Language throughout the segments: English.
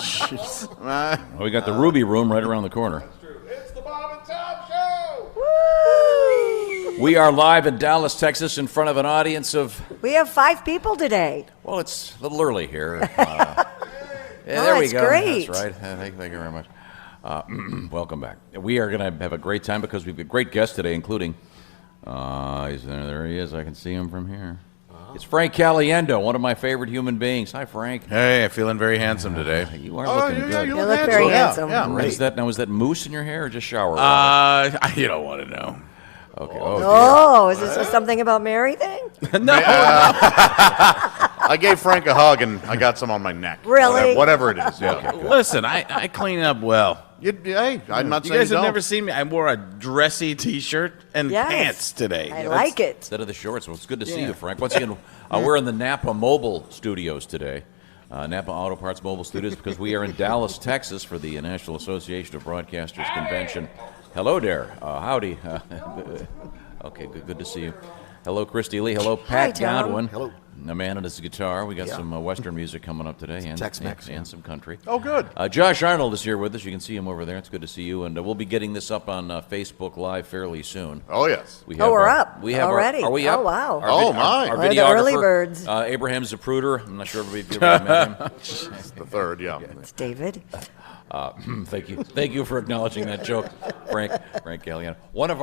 Jeez. We got the Ruby Room right around the corner. That's true. It's the Bob and Tom Show! Woo! We are live in Dallas, Texas, in front of an audience of... We have 5 people today. Well, it's a little early here. Yeah, there we it's go. Great. That's right. Thank you very much. Welcome back. We are going to have a great time because we've got great guests today, including... there he is. I can see him from here. It's Frank Caliendo, one of my favorite human beings. Hi, Frank. Hey, I'm feeling very handsome today. You are looking good. You look very handsome. Yeah, Is that mousse in your hair or just shower water? You don't want to know. Okay. Oh, is this something about Mary thing? No. I gave Frank a hug and I got some on my neck. Really? Whatever it is. Yeah. Okay, Listen, I clean up well. Hey, I'm not You saying guys have don't. never seen me. I wore a dressy T-shirt and Yes. pants today. I like it. Instead of the shorts. Well, it's good to see you, Frank. Once again, we're in the Napa Mobile Studios today. Napa Auto Parts Mobile Studios, because we are in Dallas, Texas for the National Association of Broadcasters Convention. Hello there. Howdy. Okay, good to see you. Hello, Christy Lee. Hello, Pat Tom. Godwin. Hello. A man and his guitar. We got some Western music coming up today, and Tex-Mex, and some country. Oh, good. Josh Arnold is here with us. You can see him over there. It's good to see you, and we'll be getting this up on Facebook Live fairly soon. Oh, yes. We We're up We have already. Are we up? Oh, wow. My. Our We're the videographer, early birds. Abraham Zapruder. I'm not sure if you've ever met him. The third, yeah. It's David. Thank you for acknowledging that joke, Frank Galliano. One of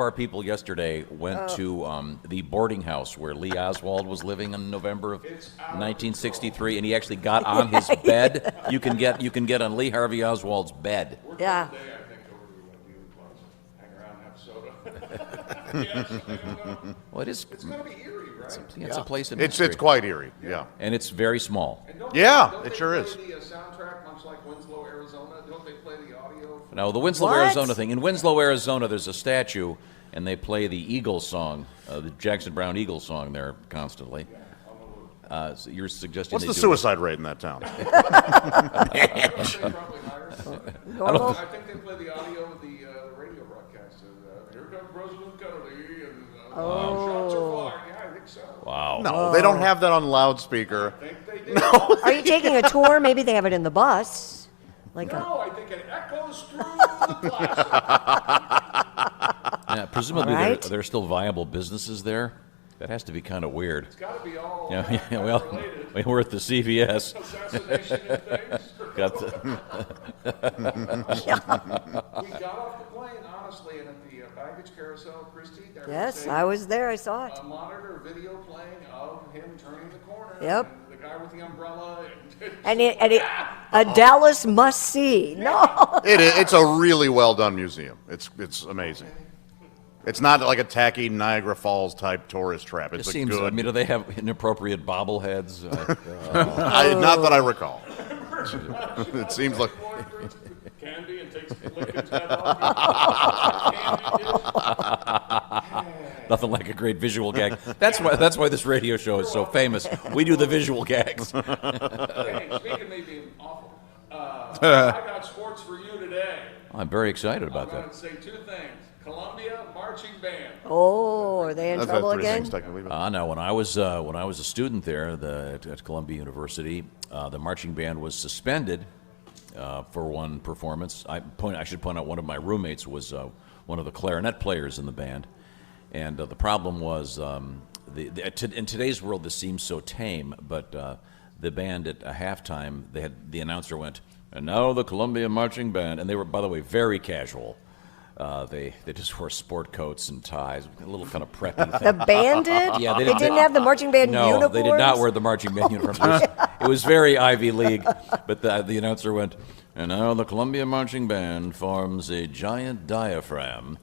our people yesterday went to the boarding house where Lee Oswald was living in November of 1963, and he actually got on his bed. You can get on Lee Harvey Oswald's bed. Yeah. Well, it is. It's going to be eerie, right? It's a place in It's history. quite eerie, yeah. And it's very small. Yeah, Don't it they sure play is. the soundtrack much like Winslow, Arizona? Don't they play the audio? Now, the Winslow, What? Arizona thing. In Winslow, Arizona, there's a statue, and they play the Eagles song, the Jackson Browne Eagles song there constantly. So you're suggesting What's they the do suicide rate in that town? Probably higher. Normal. I think they play the audio of the radio broadcast. Here comes President Kennedy, and shots are fired. Yeah, I think so. Wow. No, they don't have that on loudspeaker. I think they do. Are you taking a tour? Maybe they have it in the bus. Like No, I think it echoes through the plastic. Yeah, presumably Right. there are still viable businesses there. That has to be kind of weird. It's got to be all Yeah, well, related. we're at the CVS. Assassination and things. Got the, We got off the plane, honestly, and at the baggage carousel, Christy, there Yes, was I was there. I saw it. a monitor video playing of him turning the corner. Yep. And the guy with the umbrella. And a Dallas must see. No. It's a really well done museum. It's amazing. It's not like a tacky Niagara Falls type tourist trap. it It's a seems. good. I mean, do they have inappropriate bobbleheads? Not that I recall. It seems like. Candy and takes Lincoln's head off. Nothing like a great visual gag. That's why this radio show is so famous. We do the visual gags. Hey, speaking of me being awful, I got sports for you today. I'm very excited I'm about going that. to say 2 things. Columbia Marching Band. Oh, are they in That's trouble 3 again? things technically. but- No, when I was a student there at Columbia University, the marching band was suspended for one performance. I should point out one of my roommates was one of the clarinet players in the band, and the problem was in today's world this seems so tame, but the band at halftime the announcer went, and now the Columbia Marching Band, and they were, by the way, very casual. They just wore sport coats and ties, a little kind of preppy thing. The band did? Yeah, they didn't have the marching band No, uniforms? they did not wear the marching band uniforms. It was very Ivy League, but the announcer went, and now the Columbia Marching Band forms a giant diaphragm.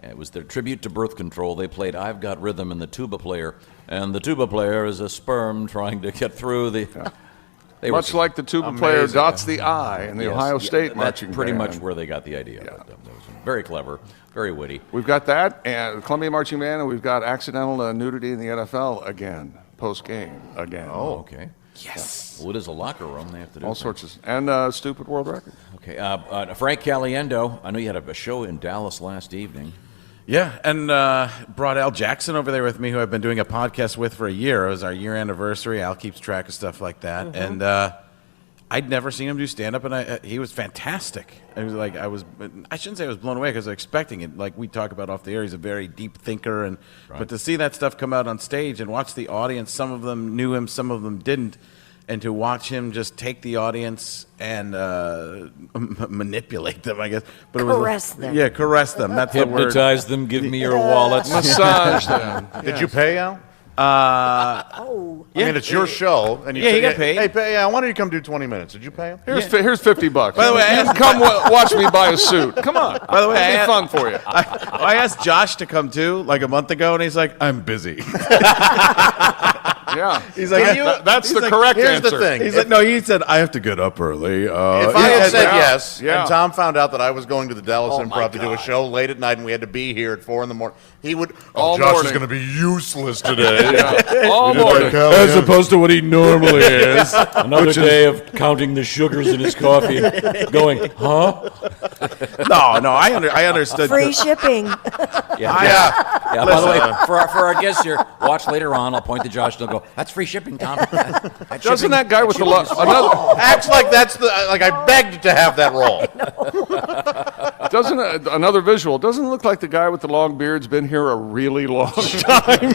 And it was their tribute to birth control. They played I've Got Rhythm in the tuba player, and the tuba player is a sperm trying to get through the... They were- Much like the tuba player dots the I in the Yes, Ohio yeah, State that's marching pretty band. much where they got the idea. But, that was very clever, very witty. We've got that, and Columbia Marching Band, and we've got accidental nudity in the NFL again, post-game again. Oh, okay. Yes. Well, it is a locker room. They have to do All things. sorts of, and stupid world record. Okay, Frank Caliendo, I know you had a show in Dallas last evening. Yeah, and brought Al Jackson over there with me, who I've been doing a podcast with for a year. It was our year anniversary. Al keeps track of stuff like that, and I'd never seen him do stand-up, and he was fantastic. I shouldn't say I was blown away because I was expecting it. Like we talk about off the air, he's a very deep thinker, but to see that stuff come out on stage and watch the audience, some of them knew him, some of them didn't, and to watch him just take the audience and manipulate them, I guess. But Caress them. Yeah, caress them. That's the word. Hypnotize them. Give me your wallets. Massage them. Did you pay, Al? Oh. I mean, it's your show. And you Yeah, he say, got paid. Hey, why don't you come do 20 minutes? Did you pay him? Here's $50. By the way, you can come watch me buy a suit. Come on. By the way, it'll be fun for you. I asked Josh to come too, like a month ago, and he's like, "I'm busy." Yeah. He's like, That's the correct Here's answer. the thing. He's like, no, he said, I have to get up early. If I had said yes, Yeah. and Tom found out that I was going to the Dallas Oh, my Improv to do a God. show late at night and we had to be here at 4 in the morning, he would, All Josh morning. is going to be useless today. All morning. as opposed to what he normally is. Another day of counting the sugars in his coffee, going, huh? No, I understood. Free shipping. Yeah. By the way, for our guests here, watch later on. I'll point to Josh and they'll go, "That's free shipping, Tom." Doesn't that guy with the another Acts like that's the, like I begged to have that role. doesn't another visual doesn't it look like the guy with the long beard's been here a really long time?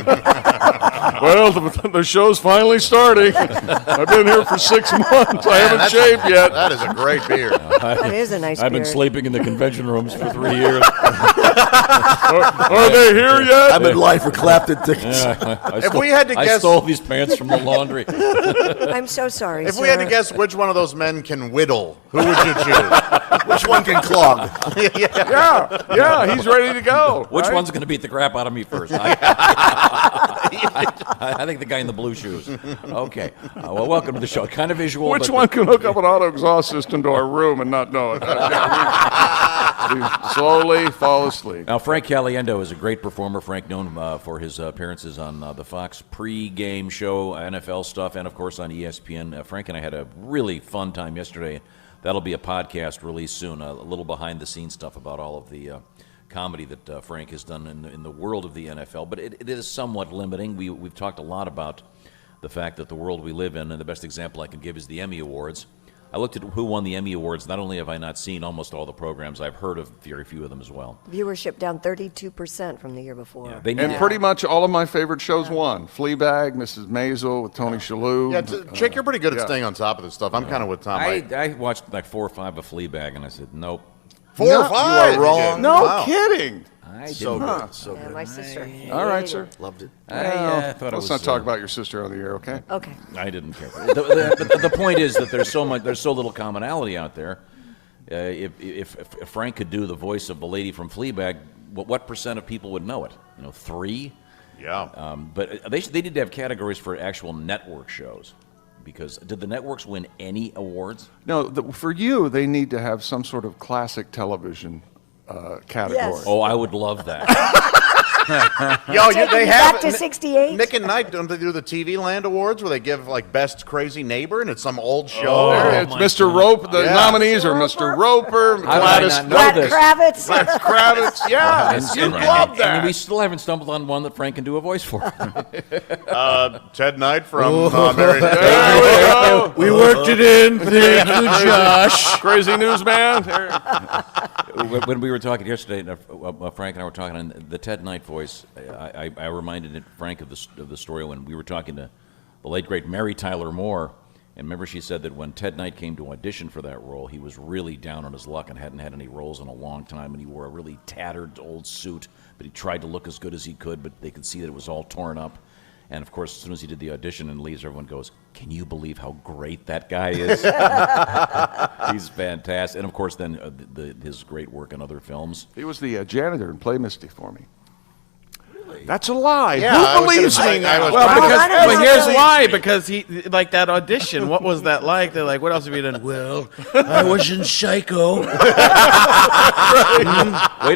Well, the show's finally starting. I've been here for 6 months. I haven't shaved yet. That is a great beard. That is a nice I've been beard. sleeping in the convention rooms for 3 years. Are they here yet? I'm in line for Clapton tickets. If we had to I guess, stole these pants from the laundry. I'm so sorry, if sir. we had to guess which one of those men can whittle, who would you choose? Which one can clog? Yeah, he's ready to go. Which right? one's going to beat the crap out of me first? I think the guy in the blue shoes. Okay. Well, welcome to the show. Kind of visual. Which but one can hook up an auto exhaust system to our room and not know it? We slowly fall asleep. Now, Frank Caliendo is a great performer. Frank, known for his appearances on the Fox pre-game show, NFL stuff, and, of course, on ESPN. Frank and I had a really fun time yesterday. That'll be a podcast released soon, a little behind-the-scenes stuff about all of the comedy that Frank has done in the world of the NFL. But it is somewhat limiting. We've talked a lot about the fact that the world we live in, and the best example I can give is the Emmy Awards. I looked at who won the Emmy Awards. Not only have I not seen almost all the programs, I've heard of very few of them as well. Viewership down 32% from the year before. Yeah, they need And pretty much all of my favorite shows won. Fleabag, Mrs. Maisel with Tony Shalhoub. Yeah, Chick, you're pretty good at yeah. staying on top of this stuff. I'm kind of with Tom. I watched like 4 or 5 of Fleabag, and I said, nope. 4 or 5? You are wrong. No Wow. kidding. I So didn't. good. So Yeah, good. my sister. All right, sir. Loved it. I thought it Let's was. not talk about your sister on the air, okay? Okay. I didn't care. The point is that there's so little commonality out there. If Frank could do the voice of the lady from Fleabag, what percent of people would know it? 3. Yeah. But they need to have categories for actual network shows, because did the networks win any awards? No, for you, they need to have some sort of classic television category. Yes. Oh, I would love that. Yo, Taking they you have back to 68? Nick and Knight, don't they do the TV Land Awards where they give like best crazy neighbor and it's some old show? Oh, There, it's Mr. Rope. The Yeah. nominees are Mr. Roper, How did I Gladys not know Brett this? Kravitz. Kravitz. Yes, you'd love And that. we still haven't stumbled on one that Frank can do a voice for. Ted Knight from Married to There we go. We worked it in. Thank you, Josh. Crazy newsman. There. When we were talking yesterday, Frank and I were talking on the Ted Knight voice. I reminded Frank of the story when we were talking to the late great Mary Tyler Moore, and remember she said that when Ted Knight came to audition for that role, he was really down on his luck and hadn't had any roles in a long time, and he wore a really tattered old suit, but he tried to look as good as he could, but they could see that it was all torn up. And, of course, as soon as he did the audition and leaves, everyone goes, can you believe how great that guy is? He's fantastic. And, of course, then his great work in other films. He was the janitor in Play Misty for me. That's a lie. Yeah, I Who was believes gonna me say- I now? was Well, trying to- because I don't but know. here's why. Because he like that audition. What was that like? They're like, what else have you done? Well, I was in Psycho. Wait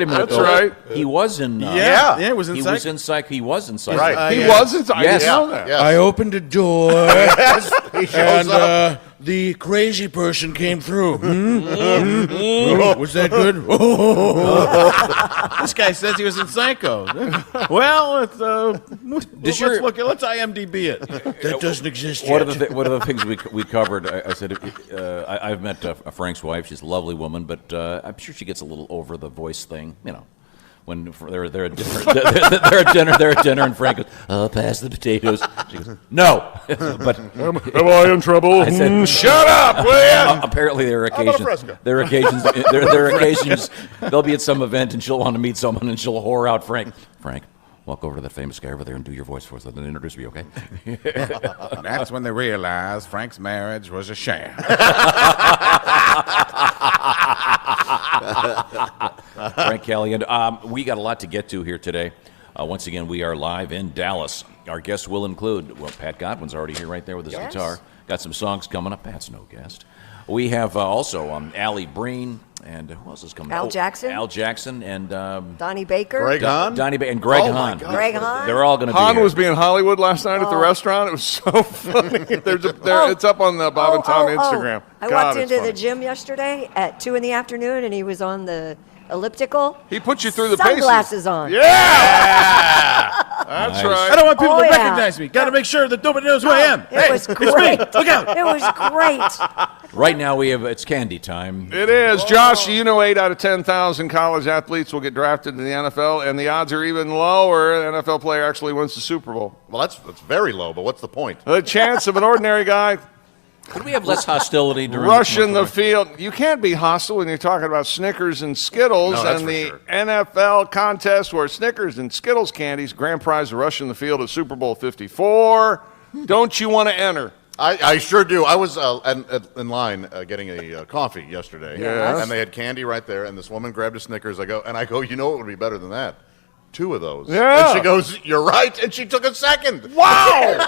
a minute, That's though. right. He was in. Yeah. it was in He Psycho. was in Psych. He was in Psych. Right. He wasn't. I Yes. didn't know that. Yes. I opened a door, He shows up. the crazy person came through. Was that good? This guy says he was in Psycho. Well, let's IMDb it. That doesn't exist One yet. of the things we covered, I said, I've met Frank's wife. She's a lovely woman, but I'm sure she gets a little over the voice thing, When they're at dinner, they're at dinner, and Frank goes, "Pass the potatoes." She goes, "No," but Am I in trouble? I said, Shut up, will ya? apparently there are about a occasions. fresco? There are occasions. They'll be at some event, and she'll want to meet someone, and she'll whore out Frank. Frank, walk over to that famous guy over there and do your voice for us, and then introduce me, okay? That's when they realized Frank's marriage was a sham. Frank Caliendo. We got a lot to get to here today. Once again, we are live in Dallas. Our guests will include, Pat Godwin's already here right there with his guitar. Got some songs coming up. Pat's no guest. We have also Allie Breen, and who else is coming up? Al Jackson. Al Jackson, and Donnie Baker. Greg Hahn? Donnie and Greg Oh, my Hahn. God. Greg Hahn. They're all going to be Han here. was being Hollywood last night at the restaurant. It was so funny. It's up on the Bob and Tom Instagram. I God, walked it's into the funny. gym yesterday at 2 in the afternoon, and he was on the elliptical. He put you through the paces. Sunglasses on. Yeah! That's Nice. right. I don't want people Oh, to yeah. recognize me. Got to make sure that nobody knows who I am. It was it's me. great. Look out. It was great. Right now, it's candy time. It is. Josh, 8 out of 10,000 college athletes will get drafted in the NFL, and the odds are even lower. An NFL player actually wins the Super Bowl. Well, that's very low, but what's the point? The chance of an ordinary guy Could we have less hostility during rushing the commercial break? field. You can't be hostile when you're talking about Snickers and Skittles No, that's and for the sure. NFL contest where Snickers and Skittles candies, grand prize of rushing the field at Super Bowl 54. Don't you want to enter? I sure do. I was in line getting a coffee yesterday, Yes. and they had candy right there, and this woman grabbed a Snickers. I go, you know what would be better than that? 2 of those. Yeah. And she goes, you're right, and she took a second. Wow!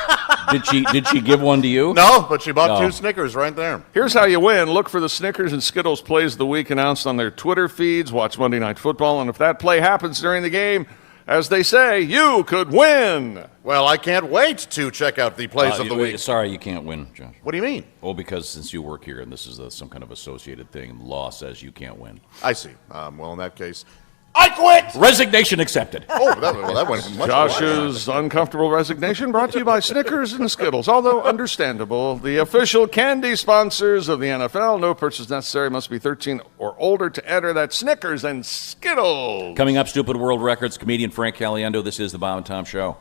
Did she give one to you? No, but she bought No. 2 Snickers right there. Here's how you win. Look for the Snickers and Skittles plays of the week announced on their Twitter feeds. Watch Monday Night Football, and if that play happens during the game, as they say, you could win. Well, I can't wait to check out the plays of the week. Sorry, you can't win, Josh. What do you mean? Well, because since you work here and this is some kind of associated thing, law says you can't win. I see. Well, in that case, I quit. Resignation accepted. Oh, that went much lower. Josh's uncomfortable resignation brought to you by Snickers and Skittles. Although understandable, the official candy sponsors of the NFL. No purchase necessary. Must be 13 or older to enter. That's Snickers and Skittles. Coming up, Stupid World Records, comedian Frank Caliendo. This is the Bob and Tom Show.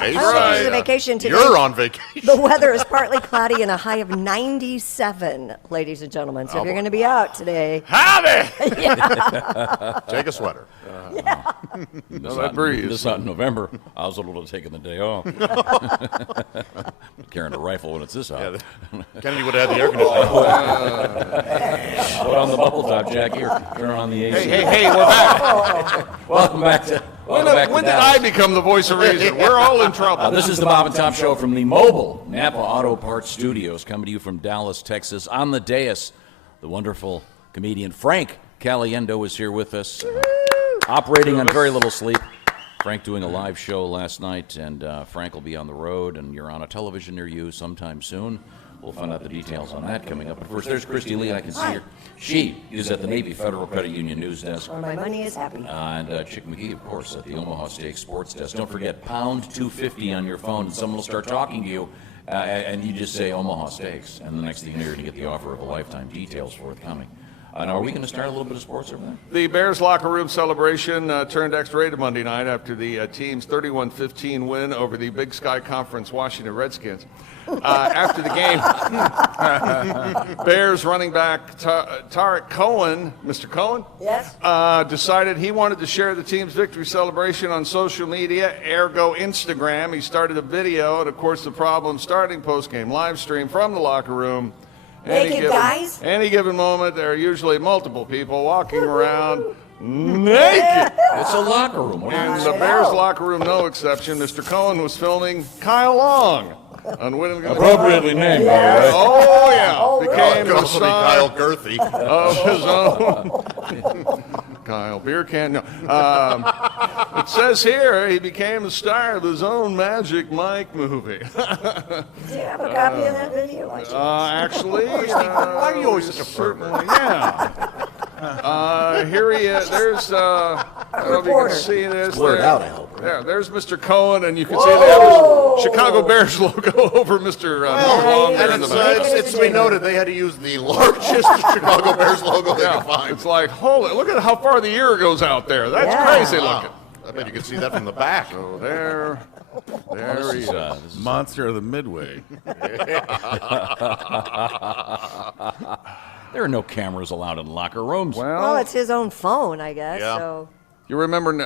Hey, I also use a vacation today. You're on vacation. The weather is partly cloudy and a high of 97, ladies and gentlemen. So if you're going to be out today, Howdy! Take a sweater. that breeze. This out in November, I was able to take the day off. Carrying a rifle when it's this hot. Kennedy would have had the air conditioning. Put on the bubble top, Jack. Here, turn on the AC. Hey, we're back. Welcome back to. When Welcome back to did Dallas. I become the voice of reason? We're all in trouble. This is the Bob and Tom Show from the mobile Napa Auto Parts Studios, coming to you from Dallas, Texas. On the dais, the wonderful comedian Frank Caliendo is here with us, operating on very little sleep. Frank doing a live show last night, and Frank will be on the road, and you're on a television near you sometime soon. We'll find out the details on that coming up. But first, there's Christy Lee. I can see her. She is at the Navy Federal Credit Union news desk. where my money is happy. And Chick McGee, of course, at the Omaha Steaks Sports Desk. Don't forget, pound 250 on your phone, and someone will start talking to you, and you just say Omaha Steaks, and the next thing you're going to get the offer of a lifetime. Details forthcoming. Now, are we going to start a little bit of sports over there? The Bears locker room celebration turned X-rated Monday night after the team's 31-15 win over the Big Sky Conference Washington Redskins. After the game, Bears running back Tarek Cohen, Mr. Cohen, Yes? decided he wanted to share the team's victory celebration on social media, ergo Instagram. He started a video, and of course the problem starting post-game live stream from the locker room. Naked guys? Any given moment, there are usually multiple people walking around naked. It's a locker room. What do you In mean? the Bears locker room, no exception. Mr. Cohen was filming Kyle Long on winning the Appropriately named, by the way. Oh yeah, Oh, became Could the also be son Kyle Girthy. of his own. Kyle beer can. No. It says here he became the star of his own Magic Mike movie. Do you have a copy of that video? I should- Actually, Why are you always such a certainly, pervert? yeah. Here he is. There's, I don't know if you can see this. Blurred There. out, I hope. There, there's Mr. Cohen, and you can see they have his Chicago Bears logo over Mr. Long there in And the back. it's to be noted, they had to use the largest Chicago Bears logo they could find. It's like, holy, look at how far the ear goes out there. That's Yeah. crazy looking. I bet you could see that from the back. So there he is. This is Monster of the Midway. there are no cameras allowed in locker rooms. Well, it's his own phone, I guess. Yeah. So You remember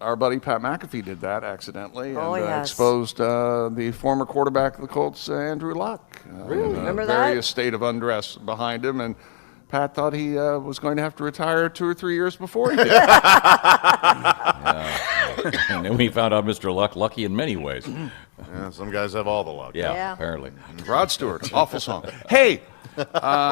our buddy Pat McAfee did that accidentally and Oh, yes. exposed the former quarterback of the Colts, Andrew Luck. Really? in a Remember that? various state of undress behind him, and Pat thought he was going to have to retire 2 or 3 years before he did. And then we found out Mr. Luck lucky in many ways. Yeah, some guys have all the luck. Yeah, Yeah. apparently. Rod Stewart, awful song. Hey,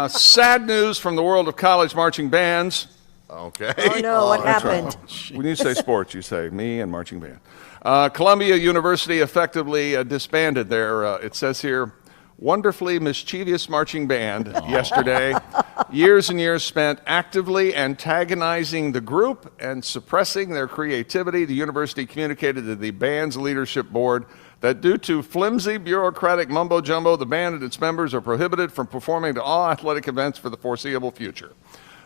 sad news from the world of college marching bands. Okay. oh no, what happened? When you say sports, you say me and marching band. Columbia University effectively disbanded their, it says here, wonderfully mischievous marching band yesterday. Years and years spent actively antagonizing the group and suppressing their creativity. The university communicated to the band's leadership board that due to flimsy bureaucratic mumbo-jumbo, the band and its members are prohibited from performing to all athletic events for the foreseeable future.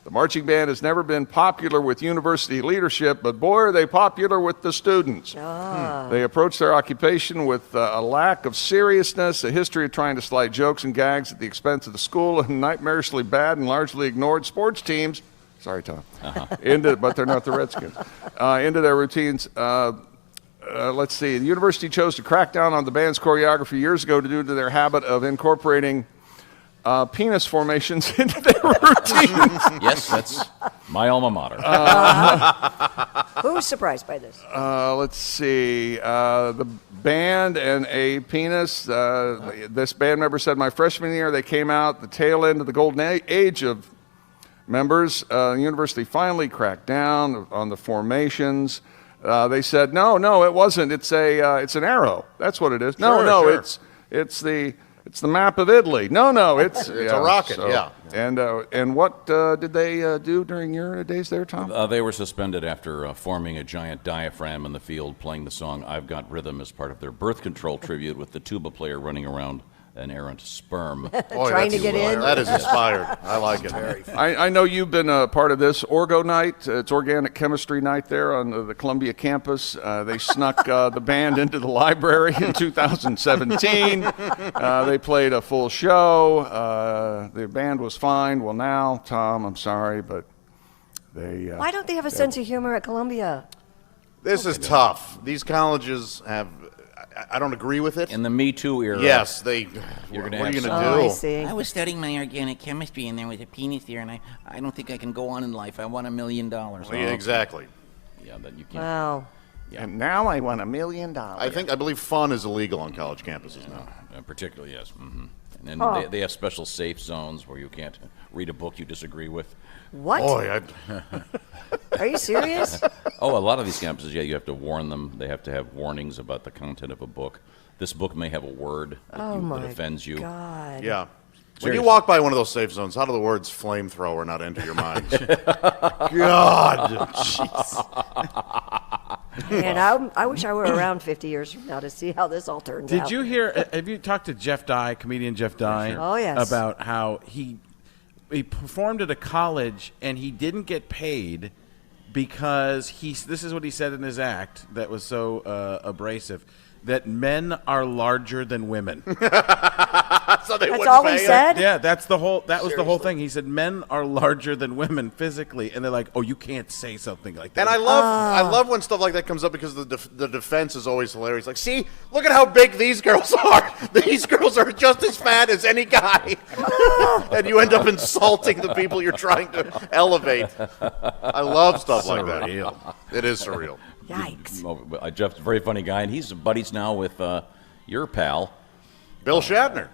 The marching band has never been popular with university leadership, but boy, are they popular with the students. They approach their occupation with a lack of seriousness, a history of trying to slide jokes and gags at the expense of the school, and nightmarishly bad and largely ignored sports teams. Sorry, Tom. But they're not the Redskins. Into their routines. Let's see. The university chose to crack down on the band's choreography years ago due to their habit of incorporating penis formations into their routines. Yes, that's my alma mater. Who's surprised by this? Let's see. The band and a penis. This band member said, my freshman year, they came out the tail end of the golden age of members. The university finally cracked down on the formations. They said, no, it wasn't. It's an arrow. That's what it is. Sure. It's the map of Italy. No, it's a rocket, yeah. And what did they do during your days there, Tom? They were suspended after forming a giant diaphragm in the field, playing the song I've Got Rhythm as part of their birth control tribute with the tuba player running around an errant sperm. Boy, Trying that's to get in. That is inspired. I like it. I know you've been a part of this Orgo Night. It's organic chemistry night there on the Columbia campus. They snuck the band into the library in 2017. They played a full show. The band was fine. Well, now, Tom, I'm sorry, but they... Why don't they have a sense of humor at Columbia? This is tough. These colleges have. I don't agree with it. In the Me Too era. Yes, they. You're What gonna are you have going Oh, to I do? see. I was studying my organic chemistry, and there was a penis there, and I don't think I can go on in life. I want $1 million. Well, yeah, exactly. Yeah, that you can't. Wow. And now I want $1 million. I believe fun is illegal on college campuses now. Particularly, yes. And then they have special safe zones where you can't read a book you disagree with. What? Boy, Are you serious? Oh, a lot of these campuses, yeah, you have to warn them. They have to have warnings about the content of a book. This book may have a word that, Oh my that offends you. God. yeah. When Seriously. you walk by one of those safe zones, how do the words flamethrower not enter your mind? God. Man, I wish I were around 50 years from now to see how this all turns out. Did you hear? Have you talked to Jeff Dye, comedian Jeff Dye? Sure. Oh, yes. About how he performed at a college and he didn't get paid because this is what he said in his act that was so abrasive, that men are larger than women. So they That's wouldn't all pay he him? said? Yeah, that was the whole thing. He said men are larger than women physically, and they're like, "Oh, you can't say something like that." And I love when stuff like that comes up because the defense is always hilarious. Like, see, look at how big these girls are. These girls are just as fat as any guy. And you end up insulting the people you're trying to elevate. I love stuff like that. It is surreal. Yikes. Jeff's a very funny guy, and he's buddies now with your pal. Bill Shatner.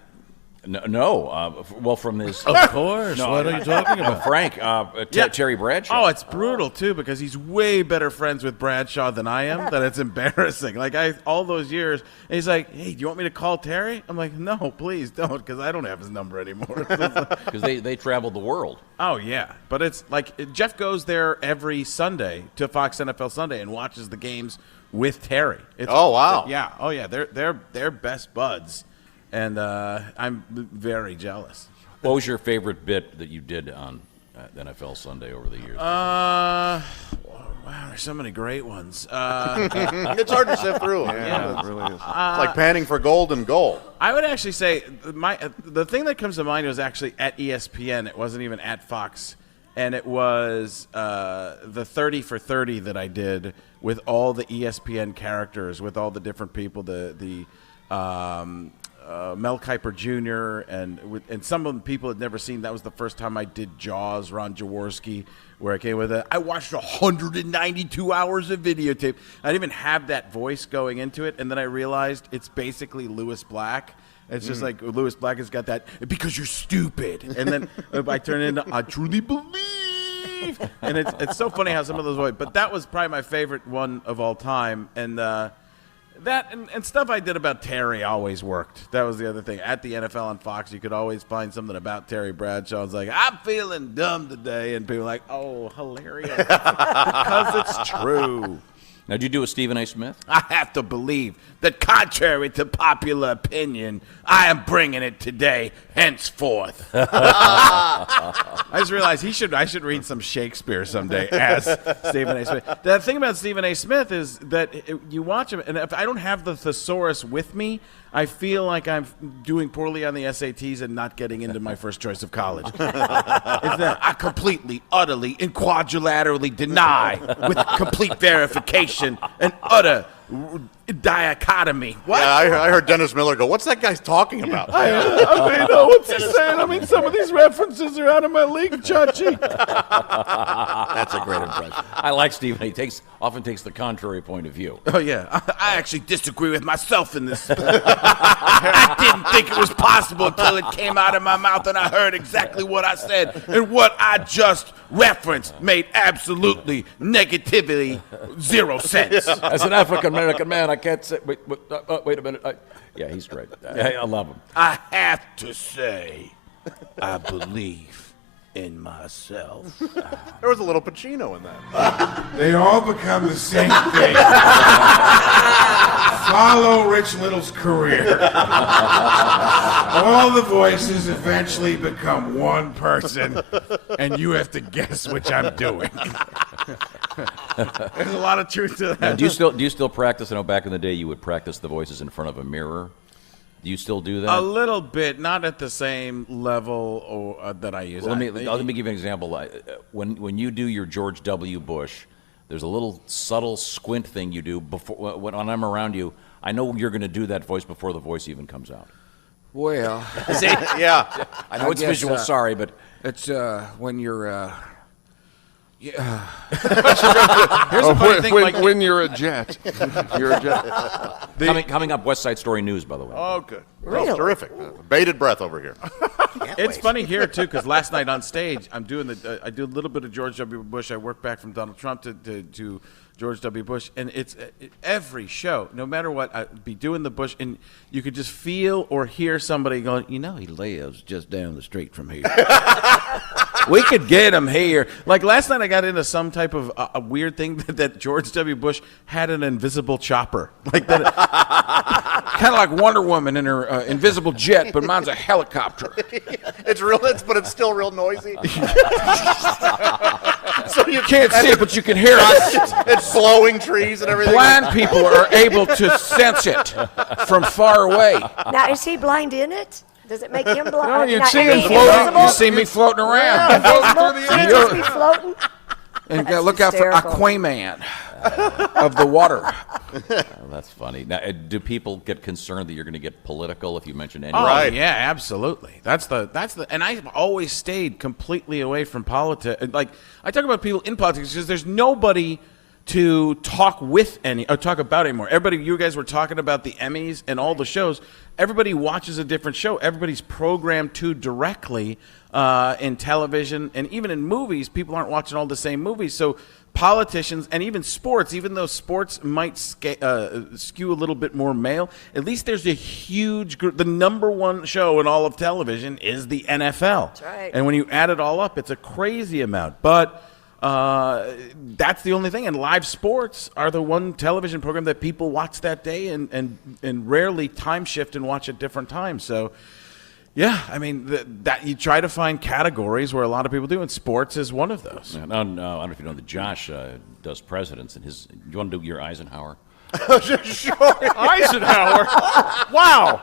Well, from his... Of course. What are you talking about? Frank, Terry Bradshaw. Oh, it's brutal too because he's way better friends with Bradshaw than I am. That it's embarrassing. Like all those years, and he's like, "Hey, do you want me to call Terry?" I'm like, "No, please don't," because I don't have his number anymore. Because they traveled the world. Oh yeah, but it's like Jeff goes there every Sunday to Fox NFL Sunday and watches the games with Terry. Oh, wow. Yeah. Oh yeah. They're best buds, and I'm very jealous. What was your favorite bit that you did on NFL Sunday over the years? Wow, there's so many great ones. It's hard to sift through. Yeah, it really is. It's like panning for gold and gold. I would actually say the thing that comes to mind was actually at ESPN. It wasn't even at Fox, and it was the 30 for 30 that I did with all the ESPN characters, with all the different people, the Mel Kiper Jr. and some of the people had never seen. That was the first time I did Jaws, Ron Jaworski, where I came with it. I watched 192 hours of videotape. I didn't even have that voice going into it, and then I realized it's basically Louis Black. It's just like Louis Black has got that, because you're stupid. And then I turn it into, I truly believe. And it's so funny how some of those voices, but that was probably my favorite one of all time. And that and stuff I did about Terry always worked. That was the other thing. At the NFL on Fox, you could always find something about Terry Bradshaw. It's like, I'm feeling dumb today. And people are like, oh, hilarious. Because it's true. Now, did you do a Stephen A. Smith? I have to believe that, contrary to popular opinion, I am bringing it today, henceforth. I just realized I should read some Shakespeare someday as Stephen A. Smith. The thing about Stephen A. Smith is that you watch him, and if I don't have the thesaurus with me, I feel like I'm doing poorly on the SATs and not getting into my first choice of college. It's that I completely, utterly, and quadrilaterally deny, with complete verification and utter dichotomy. What? Yeah, I heard Dennis Miller go, what's that guy talking about? I mean, no, what's he saying? I mean, some of these references are out of my league, Chachi. That's a great impression. I like Stephen. He often takes the contrary point of view. Oh, yeah. I actually disagree with myself in this. I didn't think it was possible until it came out of my mouth and I heard exactly what I said. And what I just referenced made absolutely negatively 0 sense. As an African-American man, I can't say... Wait a minute. Yeah, he's great. I love him. I have to say, I believe in myself. There was a little Pacino in that. They all become the same thing. Follow Rich Little's career. All the voices eventually become one person, and you have to guess which I'm doing. There's a lot of truth to that. Now, do you still practice? I know back in the day you would practice the voices in front of a mirror. Do you still do that? A little bit, not at the same level that I use. Well, let me give you an example. When you do your George W. Bush, there's a little subtle squint thing you do before when I'm around you. I know you're going to do that voice before the voice even comes out. Well, Yeah. I know it's guess, visual. Sorry, but it's when you're. Here's a funny thing, when you're a jet. You're a jet. coming up, West Side Story news, by the way. Oh, good. That's terrific. Bated breath over here. It's funny here too, because last night on stage, I do a little bit of George W. Bush. I work back from Donald Trump to George W. Bush, and it's every show, no matter what, I'd be doing the Bush, and you could just feel or hear somebody going, he lives just down the street from here. We could get him here. Like last night, I got into some type of a weird thing that George W. Bush had an invisible chopper, like that, kind of like Wonder Woman in her invisible jet, but mine's a helicopter. But it's still real noisy. So you Can't see it, but you can hear it. It's blowing trees and everything. Blind people are able to sense it from far away. Now, is he blind in it? Does it make him blind? No, you'd Not- see I mean, him floating. invisible? You see me floating around. Invisible? So he just be floating? And That's look out for hysterical. Aquaman of the water. Oh, that's funny. Now, do people get concerned that you're going to get political if you mention any? oh Right. yeah, absolutely. That's the, and I've always stayed completely away from politics. Like I talk about people in politics because there's nobody to talk with or talk about anymore. Everybody, you guys were talking about the Emmys and all the shows. Everybody watches a different show. Everybody's programmed to directly in television and even in movies. People aren't watching all the same movies. So politicians and even sports, even though sports might skew a little bit more male, at least there's a huge group. The number one show in all of television is the NFL. That's right. And when you add it all up, it's a crazy amount. But that's the only thing. And live sports are the one television program that people watch that day and rarely time shift and watch at different times. So, yeah, I mean, that you try to find categories where a lot of people do, and sports is one of those. No, I don't know if you know that Josh does presidents, and you want to do your Eisenhower? Eisenhower. Wow.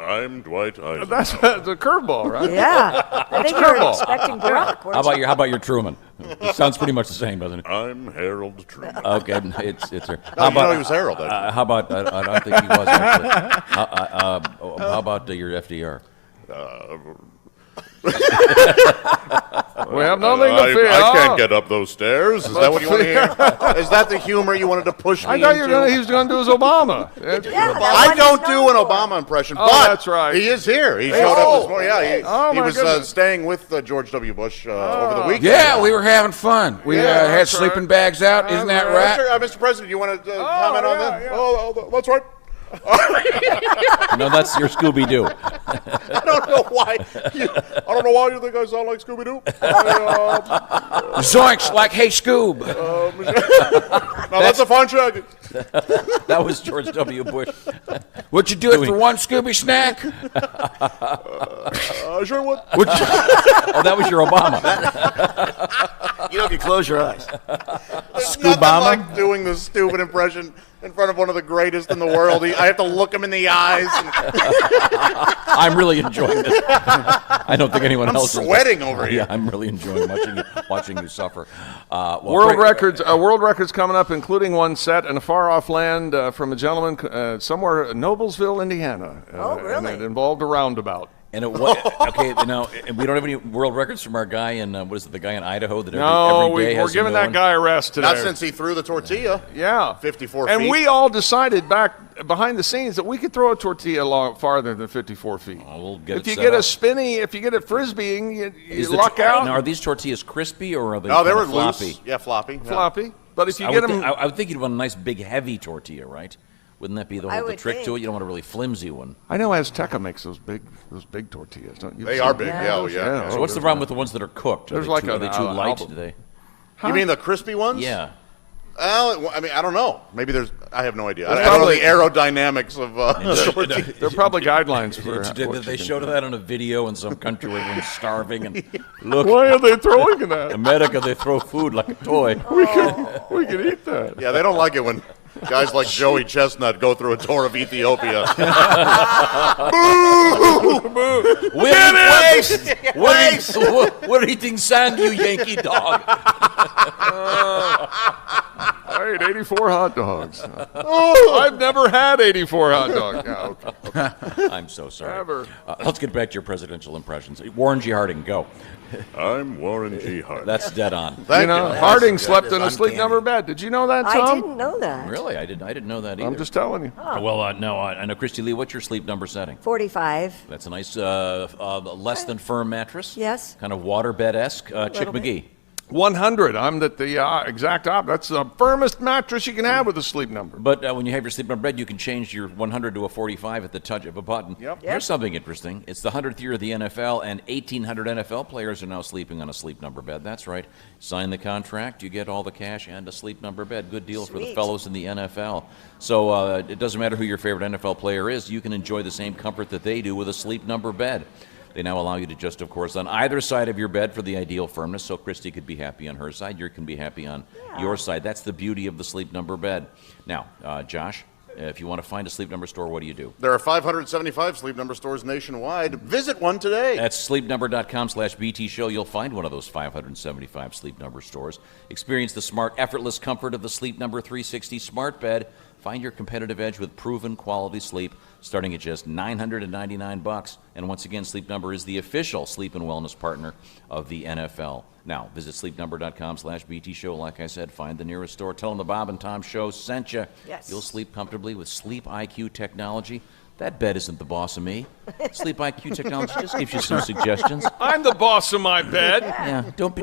I'm Dwight Eisenhower. That's a curveball, right? Yeah. I think you're curveball. expecting Barack. How about your Truman? It sounds pretty much the same, doesn't it? I'm Harold Truman. Okay, it's her. No, you know he was Harold, actually. How about I don't think he was actually. How about your FDR? We have nothing to fear. I can't get up those stairs. Is that what you want to hear? Is that the humor you wanted to push me I thought into? he was going to do his Obama. Yeah, that I one don't he's do known an for. Obama impression, Oh, but that's right. he is here. He showed up this morning. Yeah, he my was goodness. staying with George W. Bush over the weekend. Yeah, we were having fun. We Yeah, had that's sleeping right. back out. Isn't that right? Mr. President, you want to comment on that? yeah. Oh, that's right. No, that's your Scooby-Doo. I don't know why. You think I sound like Scooby-Doo. Zoinks, like, hey, Scoob. Now that's a fine shaggy. That was George W. Bush. Would you do it for one Scooby snack? Sure would. Oh, that was your Obama. You don't get close your eyes. Nothing like doing the stupid impression in front of one of the greatest in the world. I have to look him in the eyes. I'm really enjoying this. I don't think anyone I'm else is. sweating over here. Yeah, I'm really enjoying watching you suffer. World records coming up, including one set in a far-off land from a gentleman somewhere in Noblesville, Indiana. Oh, really? And it involved a roundabout. And it was okay. Now, and we don't have any world records from our guy in what is it? The guy in Idaho that every day has we're giving a new that one? guy a rest today. Not since he threw the tortilla. Yeah. 54 and feet. we all decided back behind the scenes that we could throw a tortilla farther than 54 feet. We'll get if it you set get up. a spinning, if you get it frisbeeing, you Is the luck out. Now, are these tortillas crispy or are they? Oh, they kinda were floppy? loose. Yeah, floppy. Yeah. floppy. But if you I get would, them, I would think you'd want a nice big heavy tortilla, right? Wouldn't that be the I whole the would trick to think. it? You don't want a really flimsy one. I know Azteca makes those big tortillas, don't you? They are big. Yeah, oh, Yeah. yeah. So what's the problem with the ones that are cooked? Are There's they like too, are they an too light? album. Do they? You mean the crispy ones? Yeah. Well, I mean, I don't know. Maybe there's. I have no idea. I don't know the aerodynamics of short TV. There are probably guidelines for Did they showed that on a video in some country where everyone's starving and look. Why are they throwing that? America, they throw food like a toy. We could eat that. Yeah, they don't like it when guys like Joey Chestnut go through a tour of Ethiopia. We're eating sand, you Yankee dog. I ate 84 hot dogs. I've never had 84 hot dogs. Yeah, okay. I'm so sorry. Never. Let's get back to your presidential impressions. Warren G. Harding, go. I'm Warren G. Harding. That's dead on. Thank you. Harding slept in a sleep number bed. Did you know that, Tom? I didn't know that. Really? I didn't know that either. I'm just telling you. Well, no, I know. Christy Lee, what's your sleep number setting? 45. That's a nice, less than firm mattress. Yes. Kind of waterbed-esque. Chick bit. McGee. 100. I'm the exact opposite. That's the firmest mattress you can have with a sleep number. But when you have your sleep number bed, you can change your 100 to a 45 at the touch of a button. Yep. Here's something interesting. It's the 100th year of the NFL, and 1,800 NFL players are now sleeping on a sleep number bed. That's right. Sign the contract, you get all the cash and a sleep number bed. Good deal for the Sweet. fellows in the NFL. So it doesn't matter who your favorite NFL player is. You can enjoy the same comfort that they do with a sleep number bed. They now allow you to just, of course, on either side of your bed for the ideal firmness, so Christy could be happy on her side. You can be happy on your side. That's the beauty of the sleep number bed. Now, Josh, if you want to find a sleep number store, what do you do? There are 575 Sleep Number stores nationwide. Visit one today. At sleepnumber.com/BT show, you'll find one of those 575 Sleep Number stores. Experience the smart, effortless comfort of the Sleep Number 360 smart bed. Find your competitive edge with proven quality sleep, starting at just $999. And once again, Sleep Number is the official sleep and wellness partner of the NFL. Now, visit sleepnumber.com/BT show. Like I said, find the nearest store. Tell them the Bob and Tom Show sent you. Yes. You'll sleep comfortably with Sleep IQ technology. That bed isn't the boss of me. Sleep IQ technology just gives you some suggestions. I'm the boss of my bed. Yeah, don't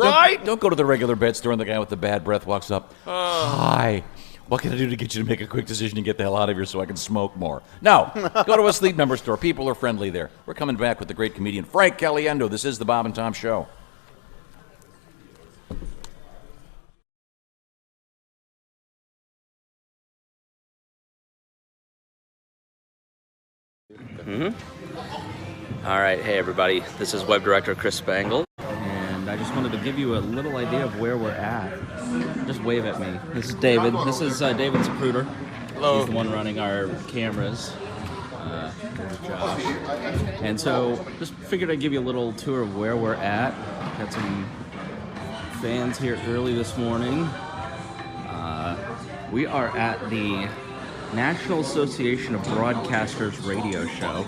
go to the regular bed store and the guy with the bad breath walks up. Hi. What can I do to get you to make a quick decision and get the hell out of here so I can smoke more? No, go to a Sleep Number store. People are friendly there. We're coming back with the great comedian Frank Caliendo. This is the Bob and Tom Show. All right, hey everybody, this is Web Director Chris Spangle, and I just wanted to give you a little idea of where we're at. Just wave at me. This is David. This is David Zapruder. Hello. He's the one running our cameras. There's Josh. And so, just figured I'd give you a little tour of where we're at. Got some fans here early this morning. We are at the National Association of Broadcasters radio show.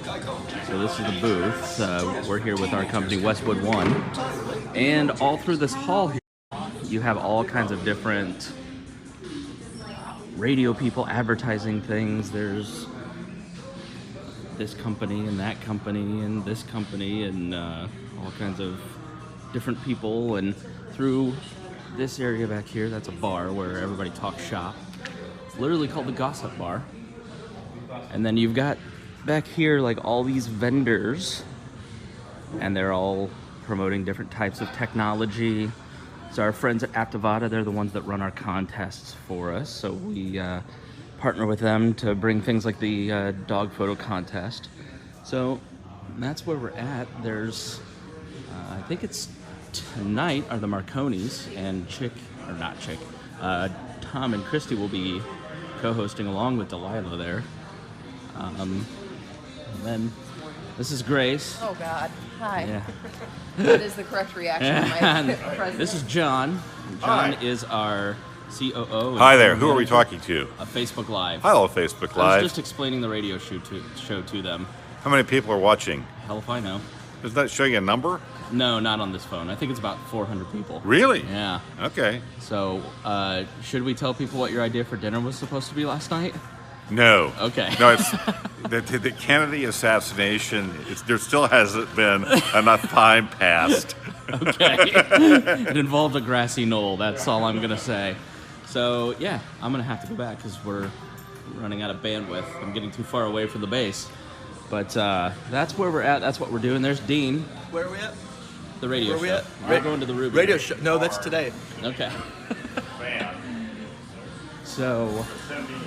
So this is the booth. We're here with our company, Westwood One. And all through this hall here, you have all kinds of different radio people advertising things. There's this company and that company and this company and all kinds of different people. And through this area back here, that's a bar where everybody talks shop. It's literally called the Gossip Bar. And then you've got back here like all these vendors, and they're all promoting different types of technology. So our friends at Aptivata, they're the ones that run our contests for us. So we partner with them to bring things like the dog photo contest. So that's where we're at. There's, I think it's tonight are the Marconis, and Tom and Christy will be co-hosting along with Delilah there. And then this is Grace. Oh God, hi. Yeah. That is the correct reaction to my presence. This is John. John is our COO. Hi there. Who are we talking to? Facebook Live. Hello, Facebook I Live. was just explaining the radio show to them. How many people are watching? Hell if I know. Does that show you a number? No, not on this phone. I think it's about 400 people. Really? Yeah. Okay. So, should we tell people what your idea for dinner was supposed to be last night? No. Okay. No, it's the Kennedy assassination. There still hasn't been enough time passed. Okay. It involved a grassy knoll. That's all I'm gonna say. So yeah, I'm gonna have to go back because we're running out of bandwidth. I'm getting too far away from the base. But that's where we're at. That's what we're doing. There's Dean. Where are we at? The radio Where are we show. at? We're going to the Ruby. Radio show. No, that's today. Okay. So,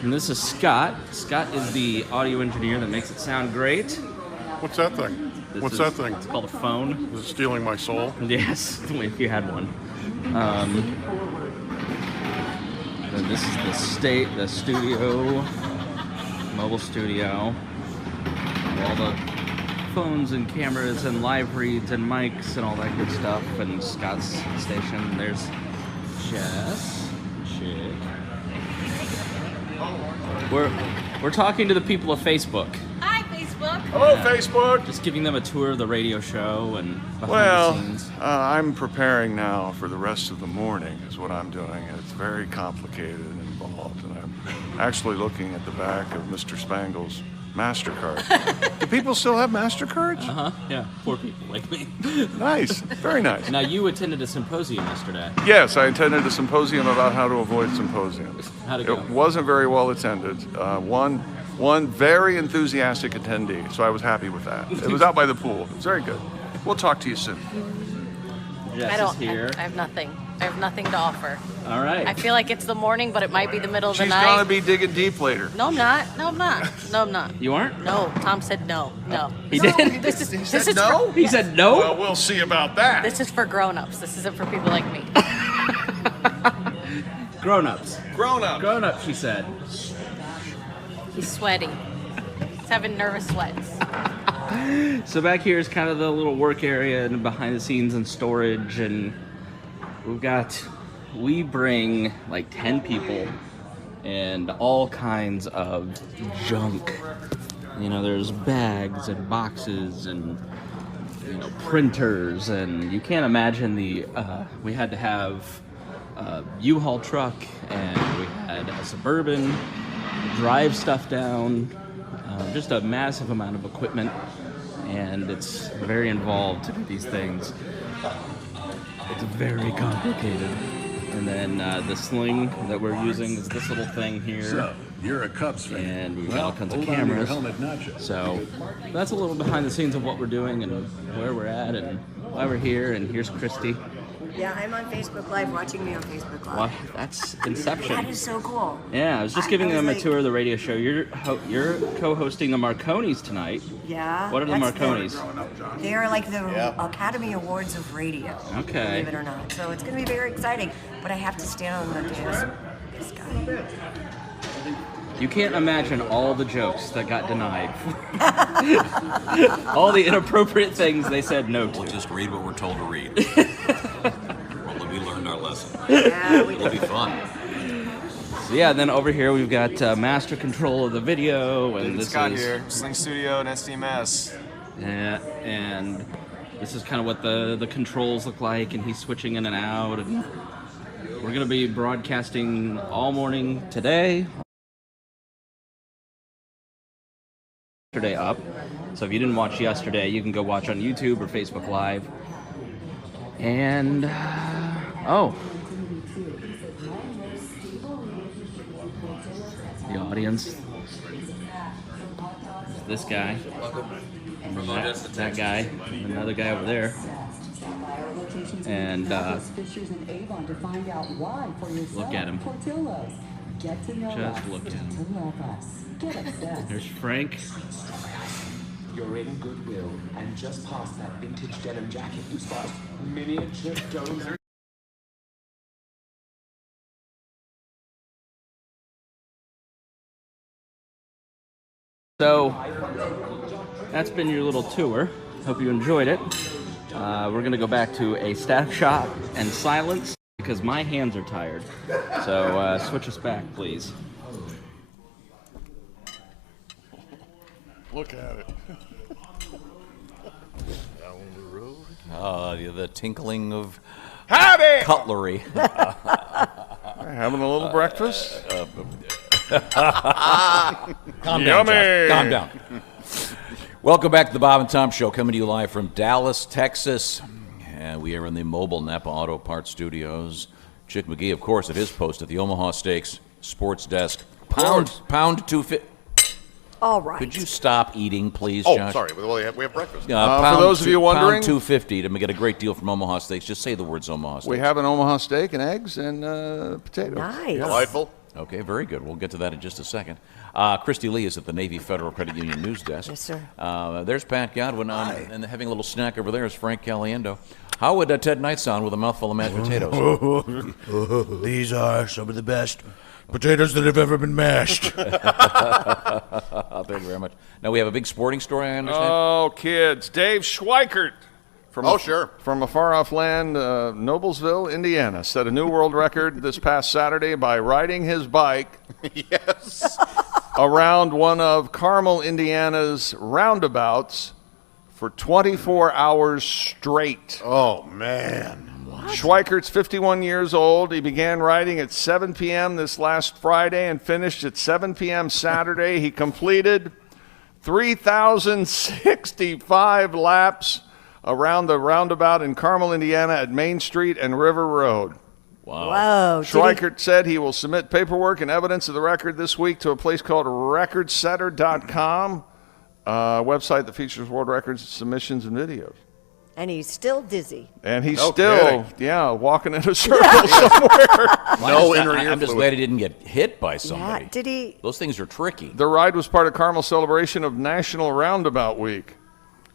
and this is Scott. Scott is the audio engineer that makes it sound great. What's that thing? What's that thing? It's called a phone. Is it stealing my soul? Yes, if you had one. Then this is the studio, mobile studio. All the phones and cameras and live reads and mics and all that good stuff. And Scott's station. There's Jess, Chick. We're talking to the people of Facebook. Hi, Facebook. Hello, Facebook. Just giving them a tour of the radio show and behind Well, the scenes. I'm preparing now for the rest of the morning is what I'm doing. And it's very complicated and involved. And I'm actually looking at the back of Mr. Spangle's MasterCard. Do people still have MasterCards? Uh-huh, yeah, poor people like me. Nice, very nice. Now, you attended a symposium yesterday. Yes, I attended a symposium about how to avoid symposiums. How'd it go? It wasn't very well attended. One very enthusiastic attendee, so I was happy with that. It was out by the pool. It was very good. We'll talk to you soon. Jess is here. I have nothing. I have nothing to offer. All right. I feel like it's the morning, but it might be the middle of the She's night. gonna be digging deep later. No, I'm not. No, I'm not. No, I'm not. You aren't? No, Tom said no. No. He did? This is He this said is no? For, He said no? Well, we'll see about that. This is for grown-ups. This isn't for people like me. Grown-ups. Grown-up. Grown-ups, she said. He's sweaty. He's having nervous sweats. So back here is kind of the little work area and behind the scenes and storage, and we bring like 10 people and all kinds of junk. You know, there's bags and boxes and, you know, printers, and you can't imagine we had to have a U-Haul truck, and we had a Suburban, drive stuff down, just a massive amount of equipment, and it's very involved to do these things. It's very complicated. And then the sling that we're using is this little thing here. So, you're a Cubs fan. And we've got all kinds of cameras. So that's a little behind the scenes of what we're doing and where we're at and why we're here. And here's Christy. Yeah, I'm on Facebook Live, watching me on Facebook Live. Wow, that's Inception. That is so cool. Yeah, I was just giving them like, a tour of the radio show. You're co-hosting the Marconis tonight. Yeah. What are the Marconis? They are like the Academy Awards of radio. Okay. Believe it or not. So it's going to be very exciting. But I have to stand on the dance. This guy. You can't imagine all the jokes that got denied. All the inappropriate things they said no to. We'll just read what we're told to read. Well, we learned our lesson. Yeah, It'll be fun. So yeah, then over here we've got master control of the video, and this Scott is here, SlingStudio and SCMS. Yeah, and this is kind of what the controls look like, and he's switching in and out, and we're gonna be broadcasting all morning today. Yesterday up, so if you didn't watch yesterday, you can go watch on YouTube or Facebook Live. And the audience. There's this guy, and that guy, and another guy over there, and look at him. Just look at him. There's Frank. You're in Goodwill, and just past that vintage denim jacket, you spot miniature domes. So that's been your little tour. Hope you enjoyed it. We're gonna go back to a static shot and silence because my hands are tired. So switch us back, please. Look at it. The tinkling of Howdy! cutlery. Having a little breakfast? Calm down, Josh. Calm down. Welcome back to the Bob and Tom Show, coming to you live from Dallas, Texas. And we are in the mobile Napa Auto Parts Studios. Chick McGee, of course, at his post at the Omaha Steaks Sports Desk. Pound 250. All right. Could you stop eating, please, Oh, Josh? sorry. Well, we have breakfast. For those of you wondering, pound 250 to get a great deal from Omaha Steaks. Just say the words Omaha Steaks. we have an Omaha steak and eggs and potatoes. Nice. Delightful. Okay, very good. We'll get to that in just a second. Christy Lee is at the Navy Federal Credit Union news desk. Yes, sir. There's Pat Godwin, and having a little snack over there is Frank Caliendo. How would Ted Knight sound with a mouthful of mashed potatoes? These are some of the best potatoes that have ever been mashed. Thank you very much. Now we have a big sporting story, I understand. Oh, kids. Dave Schweikert. Sure. From a far-off land, Noblesville, Indiana, set a new world record this past Saturday by riding his bike around one of Carmel, Indiana's roundabouts for 24 hours straight. Oh, man. Schweikert's 51 years old. He began riding at 7 p.m. this last Friday and finished at 7 p.m. Saturday. He completed 3,065 laps around the roundabout in Carmel, Indiana at Main Street and River Road. Wow. Whoa. Schweikert said he will submit paperwork and evidence of the record this week to a place called recordsetter.com, a website that features world records, submissions, and videos. And he's still dizzy. And he's No still, kidding. walking in a circle somewhere. I'm just glad he didn't get hit by somebody. Yeah, did he? Those things are tricky. The ride was part of Carmel's celebration of National Roundabout Week.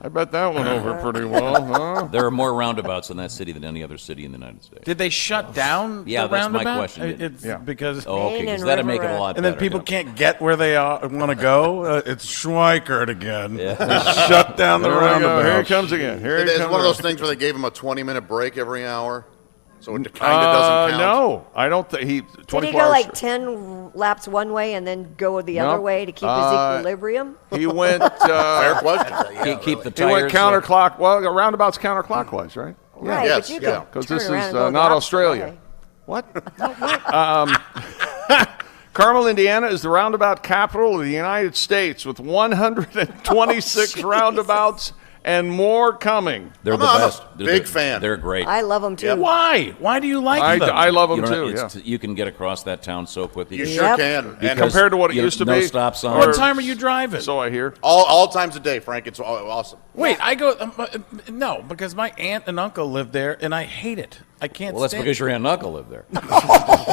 I bet that went over pretty well, huh? There are more roundabouts in that city than any other city in the United States. Did they shut down Yeah, the that's roundabout? my question. It's Yeah. because Oh, okay, Main because and that'd make it River a lot and better. then people yeah. can't get where they want to go. It's Schweikert again. Yeah. They shut down the There we go. roundabout. Here it comes again. Here It's it comes one of those again. things where they gave him a 20-minute break every hour, so it kind of doesn't count. No, I don't think he. Did 24 he go hours like 10 laps one way and then go the other Nope. way to keep his equilibrium? He went. Fair question. Keep the He went tires. counterclock. Well, a roundabout's counterclockwise, right? Right, Yes, but you yeah. can 'Cause turn this around is, and go not the opposite Australia. way. What? Carmel, Indiana is the roundabout capital of the United States with 126 roundabouts and more coming. They're I'm the a best. They're big the- fan. They're great. I love them too. Why? Why do you like them? I love them You don't- too. it's- Yeah. You can get across that town so quickly. You Yep. sure can. And Compared to what it You- used to no be. stop sign. What time are you driving? So I hear. all times a day, Frank. It's awesome. Wait, I go. No, because my aunt and uncle live there, and I hate it. I can't. Well, that's stand because your aunt and uncle live there.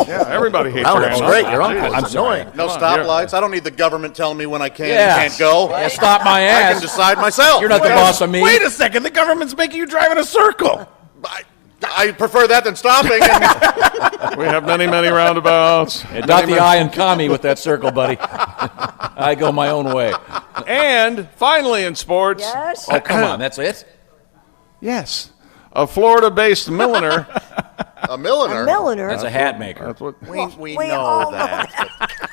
Yeah, everybody hates Oh, your that's aunt. great. Your uncle I'm is sorry. annoying. No Come on, stoplights. I don't need the government telling me when I can Yeah. and can't go. Yeah, stop my I ass. can decide myself. You're not the boss of me. Wait a second. The government's making you drive in a circle. I prefer that than stopping. And We have many, many roundabouts. And dot the I and commie with that circle, buddy. I go my own way. And finally in sports, Yes. Oh, come on. That's it? yes, a Florida-based milliner. a milliner. Milliner. That's a hat maker. That's what. We We know all that.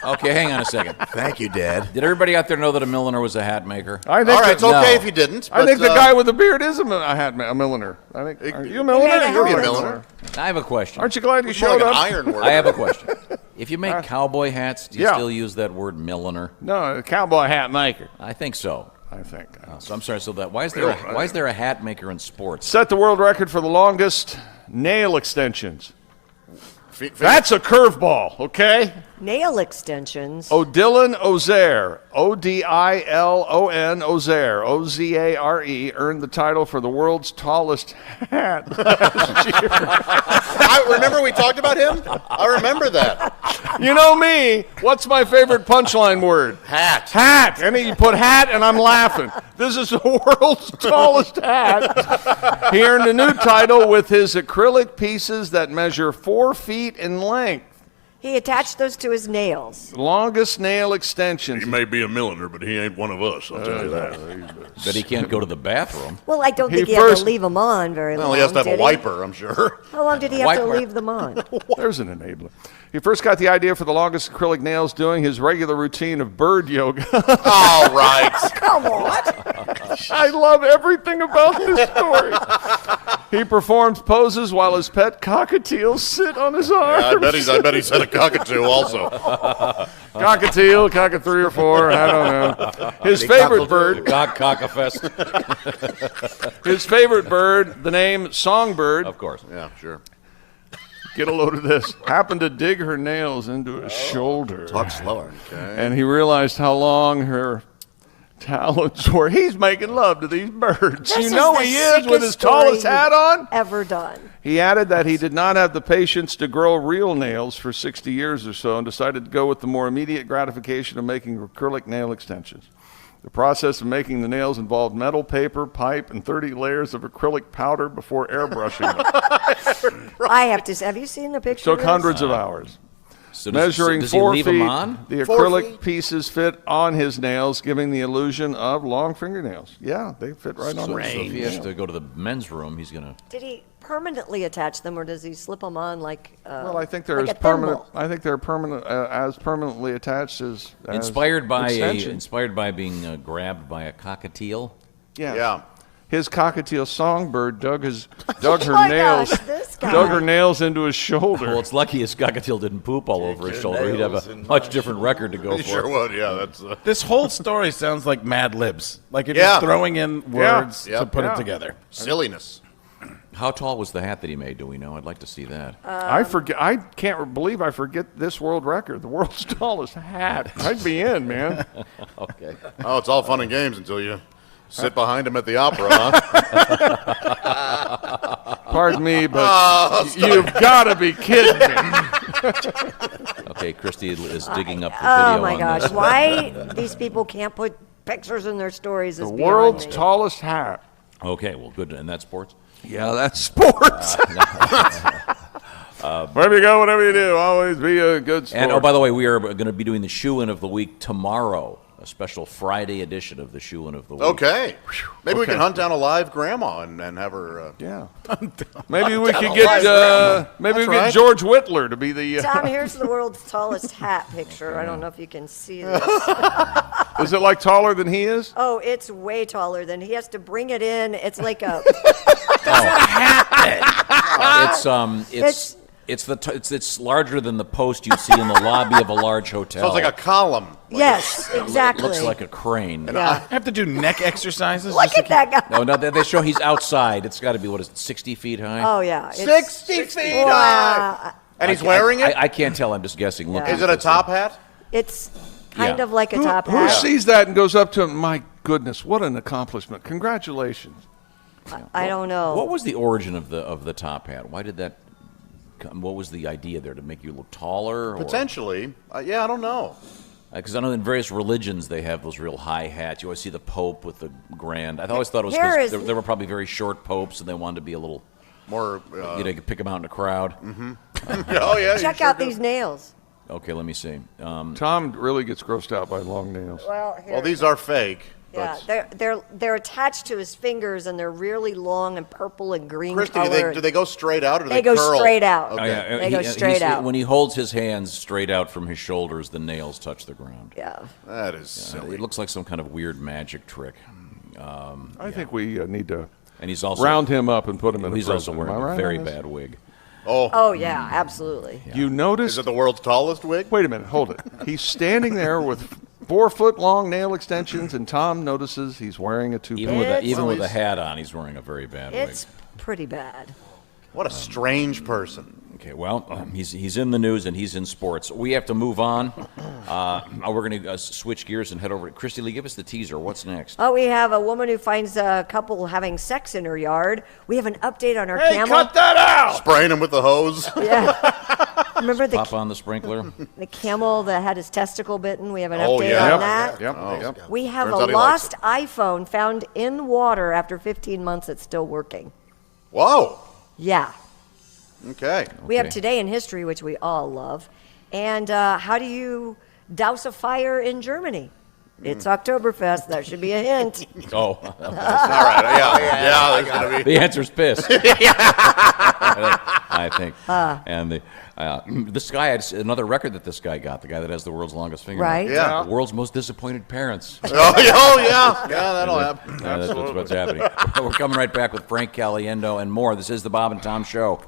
Okay, hang on a second. Thank you, Dad. Did everybody out there know that a milliner was a hat maker? I think All right, that- it's okay No. if you didn't. I think but, the guy with the beard is a milliner. I think. Are you a milliner? made a You're helmet. a milliner. I have a question. Aren't you glad you It's more showed like an up? iron work. I have a question. If you make cowboy hats, do you Yeah. still use that word milliner? No, a cowboy hat maker. I think so. I think. So I'm sorry. So that why is there a hat maker in sports? Set the world record for the longest nail extensions. Fe- fe- That's a curveball, okay? Nail extensions. Odilon Ozaire, Odilon Ozaire, Ozare, earned the title for the world's tallest hat last year. I remember we talked about him. I remember that. You know me. What's my favorite punchline word? Hat. Hat. And you put hat, and I'm laughing. This is the world's tallest hat. He earned a new title with his acrylic pieces that measure 4 feet in length. He attached those to his nails. Longest nail extensions. He may be a milliner, but he ain't one of us. I'll tell you that. But he can't go to the bathroom. Well, I don't He think he had first- to leave them on very long. Well, he has to have did a wiper, I'm sure. How long did he have to Wiper. leave them on? There's an enabler. He first got the idea for the longest acrylic nails doing his regular routine of bird yoga. All right. Come on. I love everything about this story. He performs poses while his pet cockatiels sit on his arms. I bet he's had a cockatoo also. Cockatiel, cock 3 or 4, I don't know. His favorite bird, Cockafest. his favorite bird, the name Songbird, Of course. Yeah, sure. get a load of this, happened to dig her nails into his shoulder. Talk slower. And he realized how long her talents where he's making love to these birds. This You know the he is with his sickest story tallest hat on. ever done. He added that he did not have the patience to grow real nails for 60 years or so and decided to go with the more immediate gratification of making acrylic nail extensions. The process of making the nails involved metal, paper, pipe, and 30 layers of acrylic powder before airbrushing them. I have to say, have you seen the picture? Took of this? hundreds of hours. So Measuring does he 4 leave feet, them on? the 4 acrylic feet? pieces fit on his nails, giving the illusion of long fingernails. Yeah, they fit right on So his if he has nail. to go to the men's room, he's going to... Did he permanently attach them, or does he slip them on like? Well, I think they're like as a permanent. thimble? I think they're permanent, as permanently attached as Inspired by extensions. being grabbed by a cockatiel. Yeah. Yeah. His cockatiel songbird dug her my nails, gosh, this guy. dug her nails into his shoulder. Well, it's lucky his cockatiel didn't poop all over his shoulder. He'd have a much different record to go He for. sure would. Yeah, that's. This whole story sounds like Mad Libs. Like you're Yeah. just throwing in words Yeah. to put Yeah. it together. Silliness. How tall was the hat that he made? Do we know? I'd like to see that. I forget. I can't believe I forget this world record, the world's tallest hat. I'd be in, man. Okay. Oh, it's all fun and games until you sit behind him at the opera, huh? Pardon me, but you've got to be kidding me. Okay, Christy is digging up the video Oh my on gosh! this. Why these people can't put pictures in their stories is The beyond world's me. tallest hat. Okay, well, good. And that's sports? Yeah, that's sports. Wherever you go, whatever you do, always be a good sport. And, oh, by the way, we are going to be doing the shoe-in of the week tomorrow, a special Friday edition of the shoe-in of the week. Okay. Maybe we Okay. can hunt down a live grandma and have her. Yeah. Maybe we could Live get grandma. maybe we That's get right. George Whitler to be the. Tom, here's the world's tallest hat picture. I don't know if you can see this. Is it like taller than he is? Oh, it's way taller than he has to bring it in. It's like a. It's larger than the post you see in the lobby of a large hotel. So it's like a column. Yes, exactly. Looks like a crane. Yeah. I have to do neck exercises. Look at that guy. No, they show he's outside. It's got to be, what is it, 60 feet high? Oh yeah, it's, 60 feet high. And he's wearing it? I can't tell. I'm just guessing. Yeah. Looking Is at it a this top thing. hat? It's kind Yeah. of like a top Who hat. sees that and goes up to him? My goodness, what an accomplishment! Congratulations. I don't know. What was the origin of the top hat? Why did that come? What was the idea there, to make you look taller? Potentially. Yeah, I don't know. Because I know in various religions they have those real high hats. You always see the Pope with the grand. I always thought it was Here because is- there were probably very short popes and they wanted to be a little More. you know, you could pick them out in a crowd. Oh, yeah. Check you out sure these do. nails. Okay, let me see. Tom really gets grossed out by long nails. Well, here. Well, these are fake. Yeah, But they're attached to his fingers, and they're really long and purple and green Christy, color. do they go straight out or do They they go curl? straight out. Okay. Oh, yeah, They go straight out. When he holds his hands straight out from his shoulders, the nails touch the ground. Yeah. That is silly. It looks like some kind of weird magic trick. I think we need to And he's also round him up and put him in a He's also prison. Am wearing I a right very on this? bad wig. Oh yeah, absolutely. You noticed? Is it the world's tallest wig? Wait a minute, hold it. He's standing there with 4-foot-long nail extensions, and Tom notices he's wearing a toupee. Even with a hat on, he's wearing a very bad wig. It's pretty bad. What a strange person. Okay, well, he's in the news and he's in sports. We have to move on. We're going to switch gears and head over to Christy Lee. Give us the teaser. What's next? Oh, we have a woman who finds a couple having sex in her yard. We have an update on our Hey, camel. cut that out! Spraying him with the hose. Yeah. Remember the Pop on the sprinkler. the camel that had his testicle bitten? We have an Oh, update yeah. on that. Yep. We have Turns a out he likes lost iPhone found in water after 15 months. It's still working. Whoa. Yeah. Okay. We have Today in History, which we all love. And how do you douse a fire in Germany? It's Oktoberfest. That should be a hint. Oh. All right. Yeah. There's gonna be. The answer's piss. I think. And this guy had another record that this guy got, the guy that has the world's longest fingernail. Right. Yeah. The world's most disappointed parents. Oh, yeah. Yeah, that'll happen. That's what's happening. We're coming right back with Frank Caliendo and more. This is the Bob and Tom Show.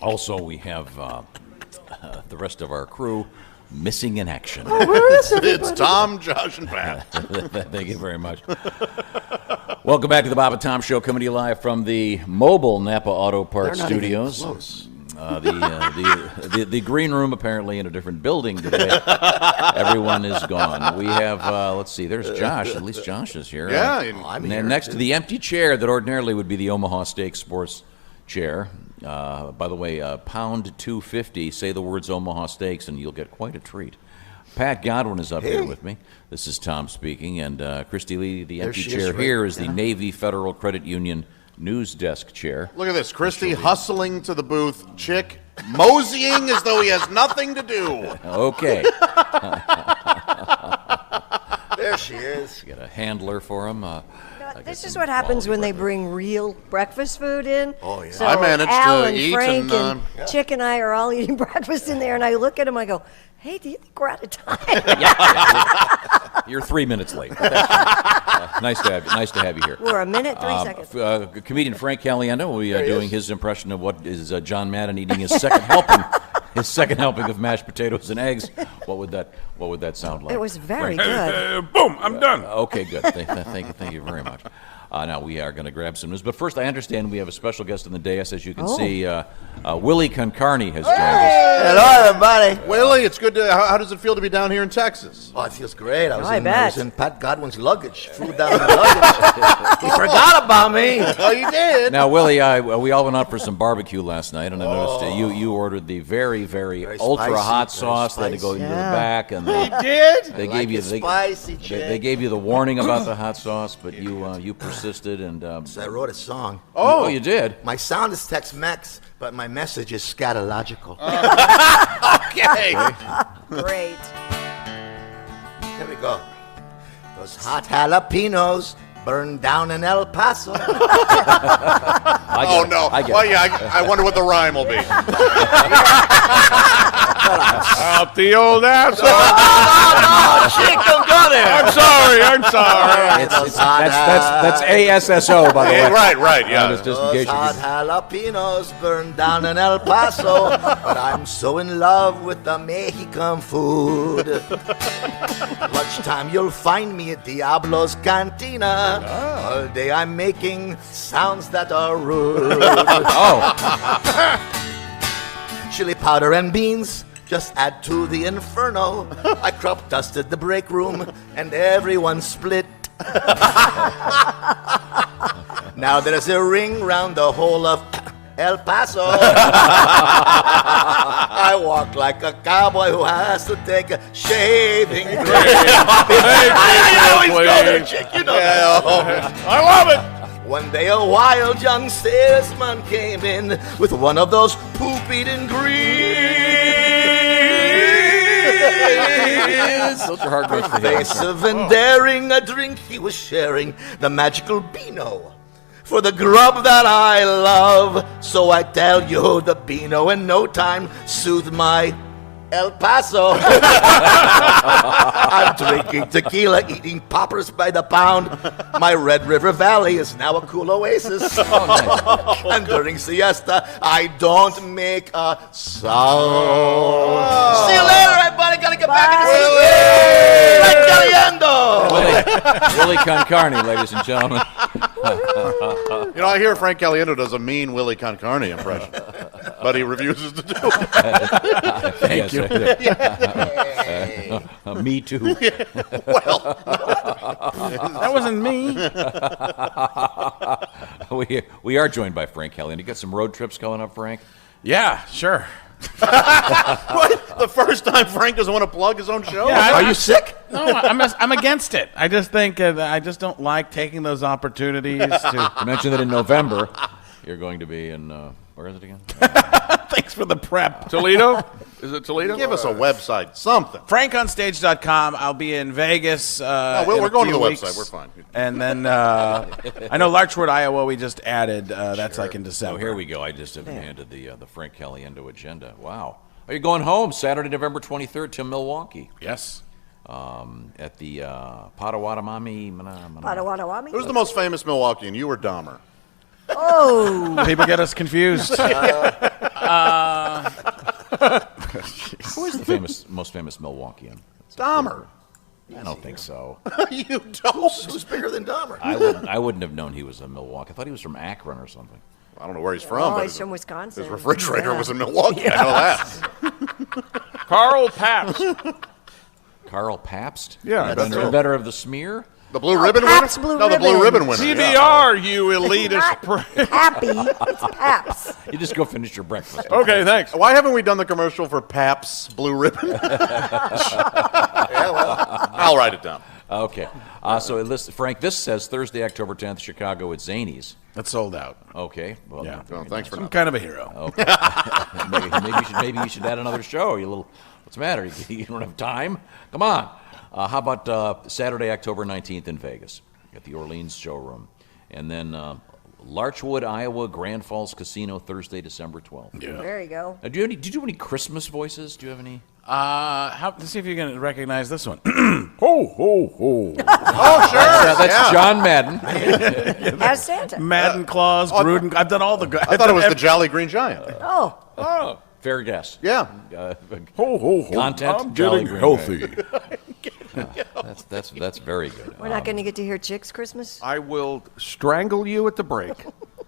Also, we have the rest of our crew missing in action. It's Tom, Josh, and Pat. Thank you very much. Welcome back to the Bob and Tom Show, coming to you live from the mobile Napa Auto Parts Studios. The green room apparently in a different building today. Everyone is gone. We have, let's see, there's Josh. At least Josh is here. Yeah, I'm here. Next to the empty chair that ordinarily would be the Omaha Steak Sports chair. By the way, pound 250, say the words Omaha Steaks, and you'll get quite a treat. Pat Godwin is up here with me. This is Tom speaking, and Christy Lee, the empty chair here, is the Navy Federal Credit Union news desk chair. Look at this. Christy hustling to the booth. Chick moseying as though he has nothing to do. Okay. There she is. Got a handler for him. This is what happens when they bring real breakfast food in. Oh, yeah. So I managed Al to and eat Frank and, Chick and I are all eating breakfast in there, and I look at him, I go, hey, do you think we're out of time? You're 3 minutes late. Nice to have you here. We're a minute, 3 seconds. Comedian Frank Caliendo will be doing his impression of what is John Madden eating his second helping. His second helping of mashed potatoes and eggs. What would that sound like? It was very good. Boom, I'm done. Okay, good. Thank you very much. Now we are going to grab some news, but first I understand we have a special guest on the dais. As you can see, Willie Concarney has joined us. Hello, everybody. Willie, it's good to. How does it feel to be down here in Texas? Oh, it feels great. I was bet. in Pat Godwin's luggage. Flew down in the luggage. He forgot about me. Oh, you did. Now, Willie, we all went out for some barbecue last night, and I noticed you ordered the very, very ultra spicy, hot very sauce that had to go into the back, and they gave you spicy they gave you the warning about the hot sauce, but you persisted and. So I wrote a song. Oh, you did. My sound is Tex-Mex, but my message is scatological. Okay. Great. Here we go. Those hot jalapenos burned down in El Paso. Oh no! Well, yeah, I wonder what the rhyme will be. Out the old asshole. No, chick, don't go there. I'm sorry. That's ASSO, by the way. Right, yeah. Just in Those case you hot jalapenos burned down in El Paso, but I'm so in love with the Mexican food. Lunchtime, you'll find me at Diablo's Cantina. All day I'm making sounds that are rude. Chili powder and beans, just add to the inferno. I crop dusted the break room, and everyone split. Now there's a ring round the whole of El Paso. I walk like a cowboy who has to take a shaving break. I always go there, chick, you know that. I love it. One day a wild young salesman came in with one of those poop-eating greens. Those are hard words to hear. Evasive and daring, a drink he was sharing, the magical Beano. For the grub that I love, so I tell you, the Beano in no time soothed my El Paso. I'm drinking tequila, eating poppers by the pound. My Red River Valley is now a cool oasis. And during siesta, I don't make a sound. See you later, everybody. Gotta get back in the Willie Concarney, ladies and gentlemen. You know, I hear Frank Caliendo does a mean Willie Concarney impression, but he refuses to do it. Thank you. Me too. Well, That wasn't me. we are joined by Frank Caliendo. You got some road trips coming up, Frank? Yeah, sure. what? The first time Frank doesn't want to plug his own show? Yeah, Are you sick? No, I'm against it. I just think I just don't like taking those opportunities to. You mentioned that in November you're going to be in, where is it again? Thanks for the prep. Toledo? Is it Toledo? Give us a website, something. FrankOnStage.com. I'll be in Vegas. We're going to the website. We're fine. And then I know Larchwood, Iowa. We just added. That's like in December. Oh, here we go. I just have handed the Frank Caliendo agenda. Wow. Are you going home Saturday, November 23rd to Milwaukee? Yes. At the Potawatomi. Potawatomi? Who's the most famous Milwaukeean? You or Dahmer? Oh, Oh. People get us confused. Who is the most famous Milwaukeean? Dahmer. I don't think so. You don't? Who's bigger than Dahmer? I wouldn't have known he was a Milwaukee. I thought he was from Akron or something. I don't know where he's from. Oh, but he's from Wisconsin. His refrigerator Yeah. was in Milwaukee. I know that. Carl Pabst. Carl Pabst? Yeah, that's right. Inventor of the smear? The Blue Ribbon winner? Pabst Blue No, the Blue Ribbon. Ribbon winner. CBR, you elitist Not prick. Happy. It's Paps. You just go finish your breakfast. Okay, thanks. Why haven't we done the commercial for Pabst Blue Ribbon? Yeah, well, I'll write it down. Okay. So, Frank, this says Thursday, October 10th, Chicago at Zanies. That's sold out. Okay. Well, Yeah. Well, thanks for Some nothing. kind of a hero. Okay. maybe you should add another show. You little. What's the matter? You don't have time? Come on. How about Saturday, October 19th in Vegas at the Orleans Showroom, and then Larchwood, Iowa, Grand Falls Casino Thursday, December 12th. Yeah. There you go. Do you do any Christmas voices? Do you have any? Let's see if you can recognize this one. Ho, ho, ho. Oh, sure. That's John Madden. As Santa. Madden Claus, Gruden. I've done all the. I thought it was the Jolly Green Giant. Oh. Oh, fair guess. Yeah. Ho, ho, ho. Content. I'm Jolly getting Green healthy. That's very good. We're not going to get to hear Chick's Christmas? I will strangle you at the break.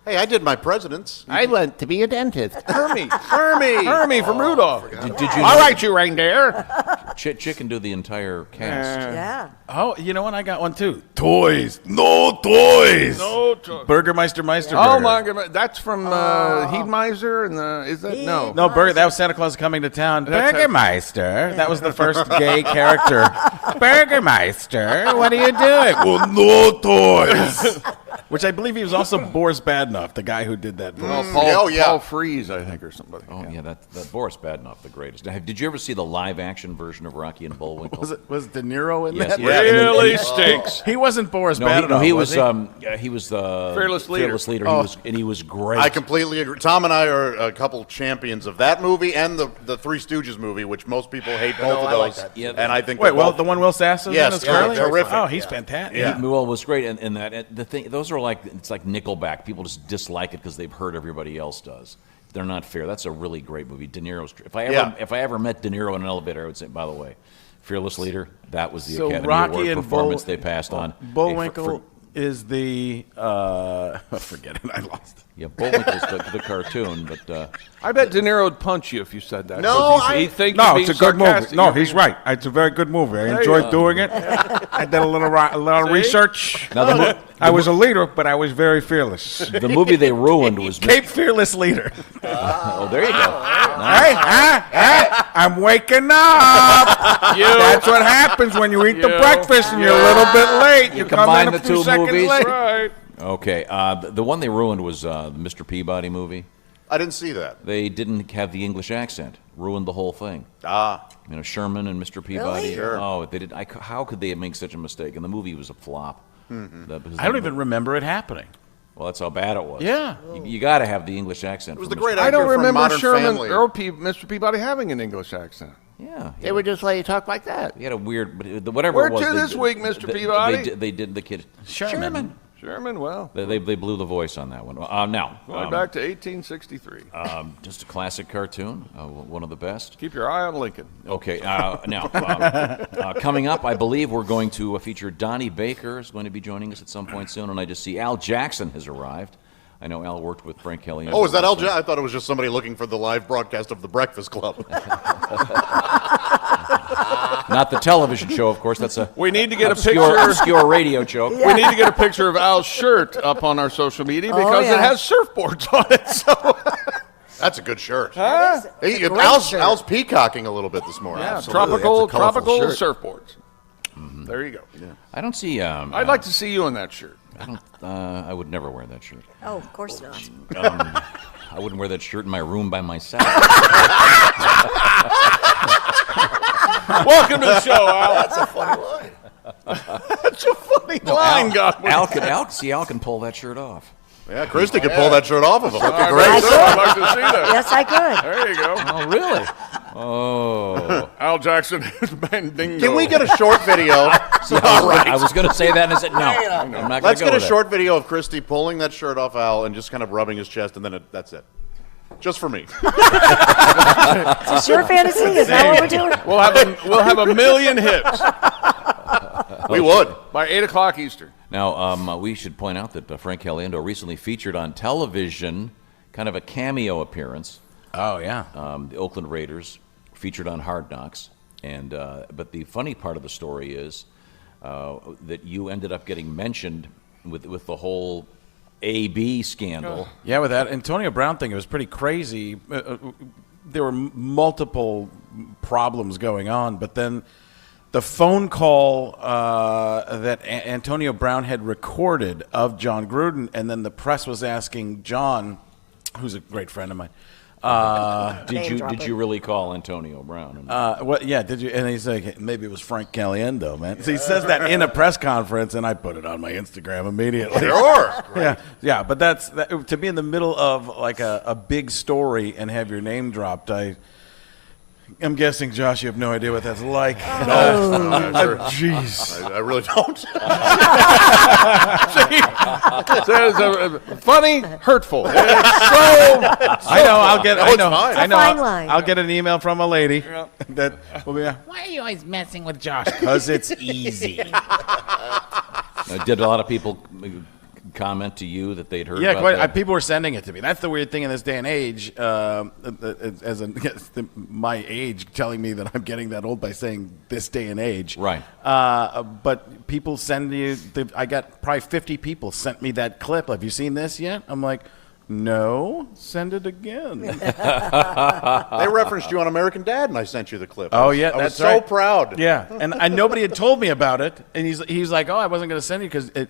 Hey, I did my presidents. I want to be a dentist. Hermie from Rudolph. Did you? All right, you reindeer. Chick can do the entire cast. Yeah. Oh, you know what? I got one too. Toys. No toys. No choice. Burgermeister Meister. Oh Burger. my God, that's from Heedmeister, and is that no? No, Burger. That was Santa Claus coming to town. That's Burgermeister. That was the first gay character. Burgermeister, what are you doing? Well, no toys. Which I believe he was also Boris Badenoff, the guy who did that voice. Paul Frees, I think, or somebody. Oh yeah, that Boris Badenoff, the greatest. Did you ever see the live-action version of Rocky and Bullwinkle? Was De Niro in Yes, that? yeah. Really stinks. He wasn't Boris No, Badenoff. he was the Fearless Leader. Oh. He was great. I completely agree. Tom and I are a couple champions of that movie and the Three Stooges movie, which most people hate both of I like those. that. Yeah, and I think Wait, they're well, both- the one Will Sass is Yes, in is yeah, Curly? terrific. Oh, he's fantastic. Yeah. Well, it was great, and that and the thing. Those are it's like Nickelback. People just dislike it because they've heard everybody else does. They're not fair. That's a really great movie. De Niro's. If I ever met De Niro in an elevator, I would say, by the way, Fearless Leader. That was the So Academy Rocky Award and performance they passed on. Bullwinkle is the forget it. I lost it. Yeah, Bullwinkle's the cartoon, but I bet De Niro would punch you if you said that. No, he thinks No, you're it's a being good movie. sarcastic. No, he's right. It's a very good movie. I enjoyed doing it. I did a little research. Now, I was a leader, but I was very fearless. the movie they ruined was Cape Fearless Leader. Oh, there you go. Hey, I'm waking up. That's what happens when you eat the breakfast and you're a little bit late. You come combine in a the few two seconds movies. late. Right. Okay, the one they ruined was the Mr. Peabody movie. I didn't see that. They didn't have the English accent. Ruined the whole thing. Sherman and Mr. Peabody. Really? Sure. Oh, they did. How could they make such a mistake? And the movie was a flop. I don't even remember it happening. Well, that's how bad it was. Yeah. You got to have the English accent. It was for the Mr. great I actor don't from remember Modern Sherman Family. Mr. Peabody having an English accent. Yeah. They would just let you talk like that. He had a weird, but whatever Where it was. to they this did- week, Mr. Peabody? They did the kid. Sherman. Sherman, well, They blew the voice on that one. Now, going back to 1863. just a classic cartoon, one of the best. Keep your eye on Lincoln. Okay, now, coming up, I believe we're going to feature Donnie Baker is going to be joining us at some point soon, and I just see Al Jackson has arrived. I know Al worked with Frank Kelly. Oh, is that Al Jackson? I thought it was just somebody looking for the live broadcast of The Breakfast Club. Not the television show, of course. That's a We need to get obscure radio joke. We need to get a picture of Al's shirt up on our social media because it has surfboards on it. So That's a good shirt. Huh? Al's peacocking a little bit this morning. Yeah, Absolutely. tropical That's a colorful shirt. surfboards. There you go. I don't see. I'd like to see you in that shirt. I don't. I would never wear that shirt. Oh, of course not. I wouldn't wear that shirt in my room by myself. Welcome to the show, Al. That's a funny line. That's a funny line, Godwin. Al can pull that shirt off. Yeah, Christy could pull that shirt off of him. Great Great. shirt. I'd like to see that. Yes, I could. There you go. Oh, really? Oh. Al Jackson is Mandingo. Can we get a short video? All right. I was going to say that and I said, no, I'm not going to Let's go get a with it. short video of Christy pulling that shirt off Al and just kind of rubbing his chest, and then that's it. Just for me. Is this your fantasy? Is that what we're doing? We'll have a million hits. We would. By 8 o'clock Eastern. Now, we should point out that Frank Caliendo recently featured on television, kind of a cameo appearance. Oh, yeah. The Oakland Raiders featured on Hard Knocks. And but the funny part of the story is that you ended up getting mentioned with the whole AB scandal. Yeah, with that Antonio Brown thing, it was pretty crazy. There were multiple problems going on, but then the phone call that Antonio Brown had recorded of John Gruden, and then the press was asking John, who's a great friend of mine, did you really call Antonio Brown? Yeah, did you? And he's like, maybe it was Frank Caliendo, man. So he says that in a press conference, and I put it on my Instagram immediately. Sure. Yeah, but to be in the middle of like a big story and have your name dropped. I'm guessing, Josh, you have no idea what that's like. Jeez. I really don't. It's funny, hurtful. It's so I know. I know. Fine line. I'll get an email from a lady that will be. Why are you always messing with Josh? Because it's easy. Did a lot of people comment to you that they'd heard Yeah, about quite. that? People were sending it to me. That's the weird thing in this day and age. My age telling me that I'm getting that old by saying this day and age. Right. But people send you. I got probably 50 people sent me that clip. Have you seen this yet? I'm like, no. Send it again. They referenced you on American Dad, and I sent you the clip. Oh yeah, I was that's so right. proud. Yeah, and nobody had told me about it, and he's like, oh, I wasn't going to send you because it.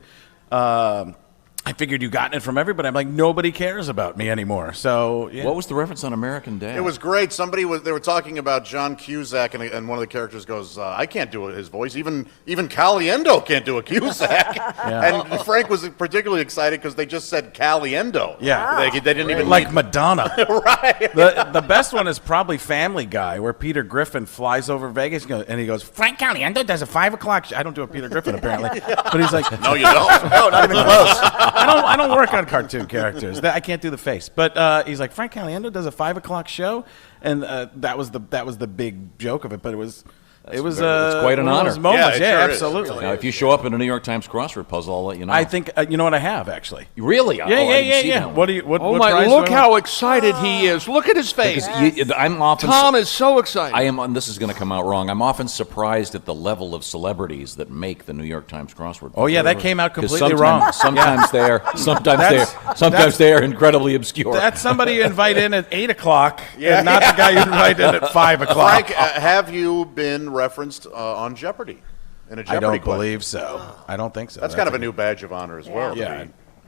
I figured you gotten it from everybody. I'm like, nobody cares about me anymore. So, yeah. What was the reference on American Dad? It was great. They were talking about John Cusack, and one of the characters goes, I can't do his voice. Even Caliendo can't do a Cusack. Yeah. And Frank was particularly excited because they just said Caliendo. Yeah. They didn't even like Madonna. Right. The best one is probably Family Guy, where Peter Griffin flies over Vegas and he goes, Frank Caliendo does a 5 o'clock. I don't do a Peter Griffin apparently, but he's like, No, you don't. No, not even close. I don't work on cartoon characters. I can't do the face. But he's like, Frank Caliendo does a 5 o'clock show, and that was the big joke of it. But it was it's quite an honor. Moments. Yeah, it sure absolutely. is. Now, if you show up in a New York Times crossword puzzle, I'll let you know. I think you know what I have actually. Really? Yeah. What do you? What, Oh what my! prize Look do I how want? excited he is. Look at his face. I'm often. Tom is so excited. I am. And this is going to come out wrong. I'm often surprised at the level of celebrities that make the New York Times crossword. Oh yeah, puzzle. that came out 'Cause completely wrong. Sometimes they are. Sometimes they are incredibly obscure. That's somebody you invite in at 8 o'clock, and not the guy you invite in at 5 o'clock. Frank, have you been referenced on Jeopardy? In a Jeopardy I don't question? believe so. I don't think so. That's kind of a new badge of honor as well. Yeah.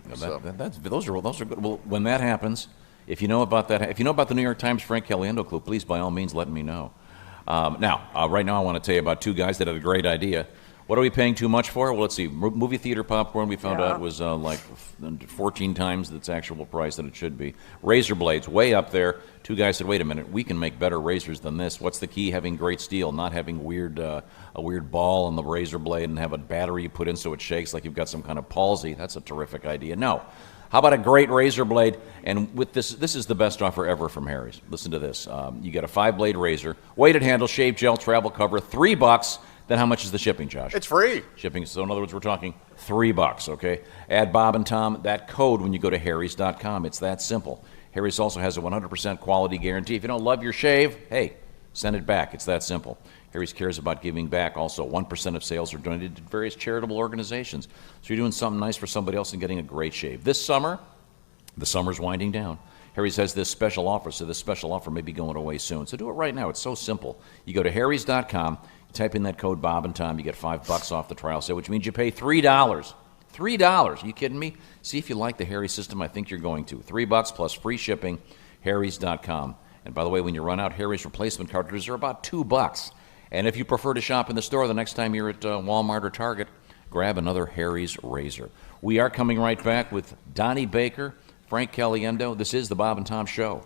Those are good. Well, when that happens, if you know about the New York Times Frank Caliendo clue, please by all means let me know. Right now I want to tell you about two guys that had a great idea. What are we paying too much for? Well, let's see. Movie theater popcorn we found out was like 14 times its actual price that it should be. Razor blades way up there. Two guys said, "Wait a minute, we can make better razors than this. What's the key? Having great steel, not having a weird ball on the razor blade and have a battery you put in so it shakes like you've got some kind of palsy. That's a terrific idea. No. How about a great razor blade? And with this is the best offer ever from Harry's. Listen to this. You get a 5-blade razor, weighted handle, shave gel, travel cover, $3. Then how much is the shipping, Josh? It's free. Shipping. So in other words, we're talking $3, okay? Add Bob and Tom, that code when you go to harrys.com. It's that simple. Harry's also has a 100% quality guarantee. If you don't love your shave, hey, send it back. It's that simple. Harry's cares about giving back. Also, 1% of sales are donated to various charitable organizations. So you're doing something nice for somebody else and getting a great shave. This summer, the summer's winding down. Harry's has this special offer, so this special offer may be going away soon. So do it right now. It's so simple. You go to harrys.com, type in that code Bob and Tom, you get $5 off the trial sale, which means you pay $3. $3. Are you kidding me? See if you like the Harry system. I think you're going to. $3 plus free shipping, harrys.com. And by the way, when you run out, Harry's replacement cartridges are about $2. And if you prefer to shop in the store the next time you're at Walmart or Target, grab another Harry's razor. We are coming right back with Donnie Baker, Frank Caliendo. This is the Bob and Tom Show.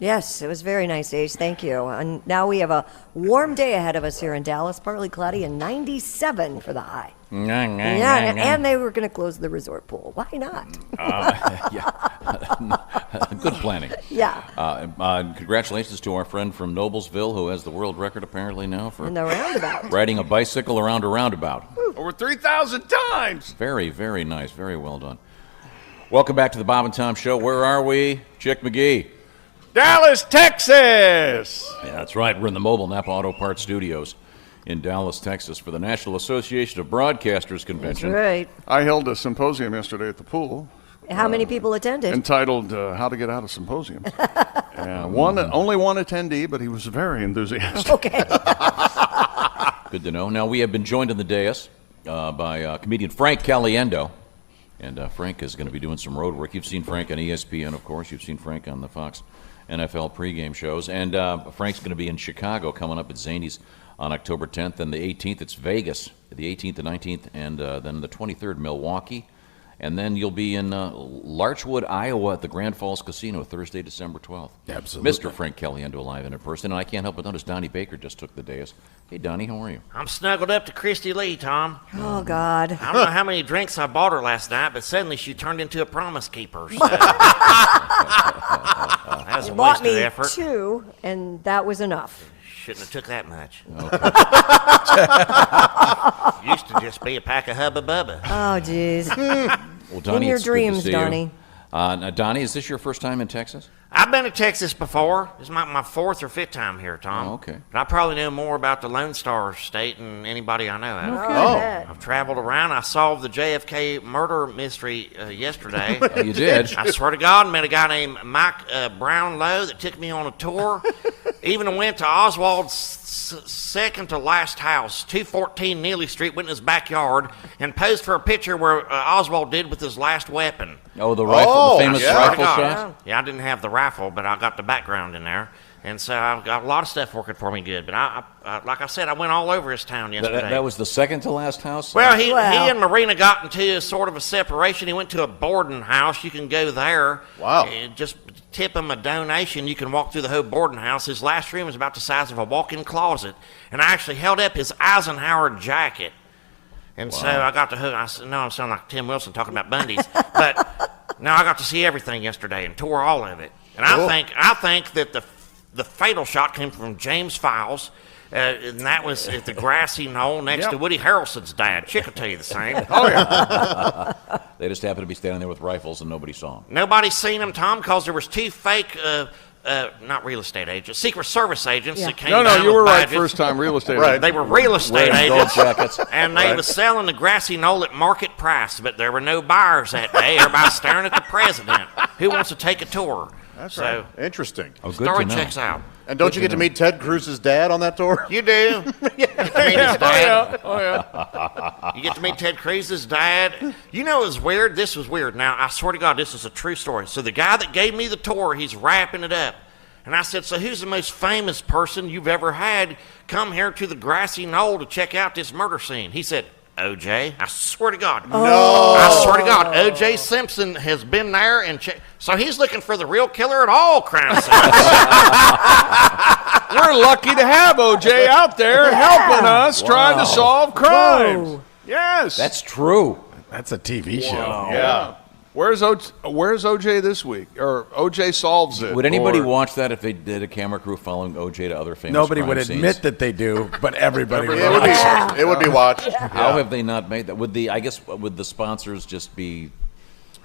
Yes, it was very nice, Age. Thank you. And now we have a warm day ahead of us here in Dallas, partly cloudy and 97 for the high. Yeah, and they were going to close the resort pool. Why not? Good planning. Yeah. Congratulations to our friend from Noblesville who has the world record apparently now for in the roundabout. riding a bicycle around a roundabout. Over 3,000 times. Very, very nice. Very well done. Welcome back to the Bob and Tom Show. Where are we? Chick McGee. Dallas, Texas. Yeah, that's right. We're in the Mobile Napa Auto Parts Studios in Dallas, Texas for the National Association of Broadcasters Convention. That's right. I held a symposium yesterday at the pool. How many people attended? Entitled How to Get Out of Symposium. Only one attendee, but he was very enthusiastic. Okay. Good to know. Now, we have been joined on the dais by comedian Frank Caliendo. And Frank is going to be doing some road work. You've seen Frank on ESPN, of course. You've seen Frank on the Fox NFL pregame shows. And Frank's going to be in Chicago coming up at Zany's on October 10th. And the 18th, it's Vegas, the 18th and 19th. And then the 23rd, Milwaukee. And then you'll be in Larchwood, Iowa at the Grand Falls Casino Thursday, December 12th. Absolutely. Mr. Frank Caliendo live and in person. And I can't help but notice Donnie Baker just took the dais. Hey, Donnie, how are you? I'm snuggled up to Christy Lee, Tom. Oh, God. I don't know how many drinks I bought her last night, but suddenly she turned into a promise keeper. So. That was You a bought wasted me effort. 2, and that was enough. Shouldn't have took that much. Okay. Used to just be a pack of Hubba Bubba. Oh, jeez. Well, Donnie, In your it's good to dreams, see you. Donnie. Now, Donnie, is this your first time in Texas? I've been to Texas before. This is my 4th or 5th time here, Tom. Oh, okay. But I probably know more about the Lone Star State than anybody I know. I've traveled around. I solved the JFK murder mystery yesterday. Oh, you did? I swear to God, met a guy named Mike Brownlow that took me on a tour. Even went to Oswald's second to last house, 214 Neely Street, went in his backyard and posed for a picture where Oswald did with his last weapon. Oh, the rifle, the famous rifle shot? Yeah, I didn't have the rifle, but I got the background in there. And so I've got a lot of stuff working for me good. But I like I said, I went all over his town yesterday. That was the second to last house? Well, he and Marina got into sort of a separation. He went to a boarding house. You can go there. Wow. Just tip him a donation. You can walk through the whole boarding house. His last room is about the size of a walk-in closet. And I actually held up his Eisenhower jacket. And so I got to hook. I said, no, I'm sounding like Tim Wilson talking about Bundy's. But now I got to see everything yesterday and tour all of it. And I think that the fatal shot came from James Files, and that was at the grassy knoll next to Woody Harrelson's dad. Chick will tell you the same. Oh, yeah. They just happened to be standing there with rifles and nobody saw them. Nobody's seen them, Tom, because there was 2 fake, not real estate agents, Secret Service agents that came down No, you were with right badges. first time, real estate Right. agents. They were real estate Wearing gold agents, jackets. and they was selling the grassy knoll at market price, but there were no buyers that day. Everybody staring at the president. Who wants to take a tour? That's so, right. Interesting. Oh, good story to know. checks out. And don't you get to meet Ted Cruz's dad on that tour? You do. You get to meet his dad. Oh, yeah. You get to meet Ted Cruz's dad. You know, it was weird. This was weird. Now, I swear to God, this is a true story. So the guy that gave me the tour, he's wrapping it up. And I said, so who's the most famous person you've ever had come here to the grassy knoll to check out this murder scene? He said, OJ. I swear to God. No. I swear to God, OJ Simpson has been there and so he's looking for the real killer at all crime scenes. We're lucky to have OJ out there helping us trying to solve crimes. Whoa. Yes. That's true. That's a TV show. Yeah. Where's OJ this week? Or OJ solves it? Would anybody or- watch that if they did a camera crew following OJ to other famous Nobody crime would scenes? admit that they do, but everybody would. It would watch. be. It would be watched. How have they not made that? Would the sponsors just be?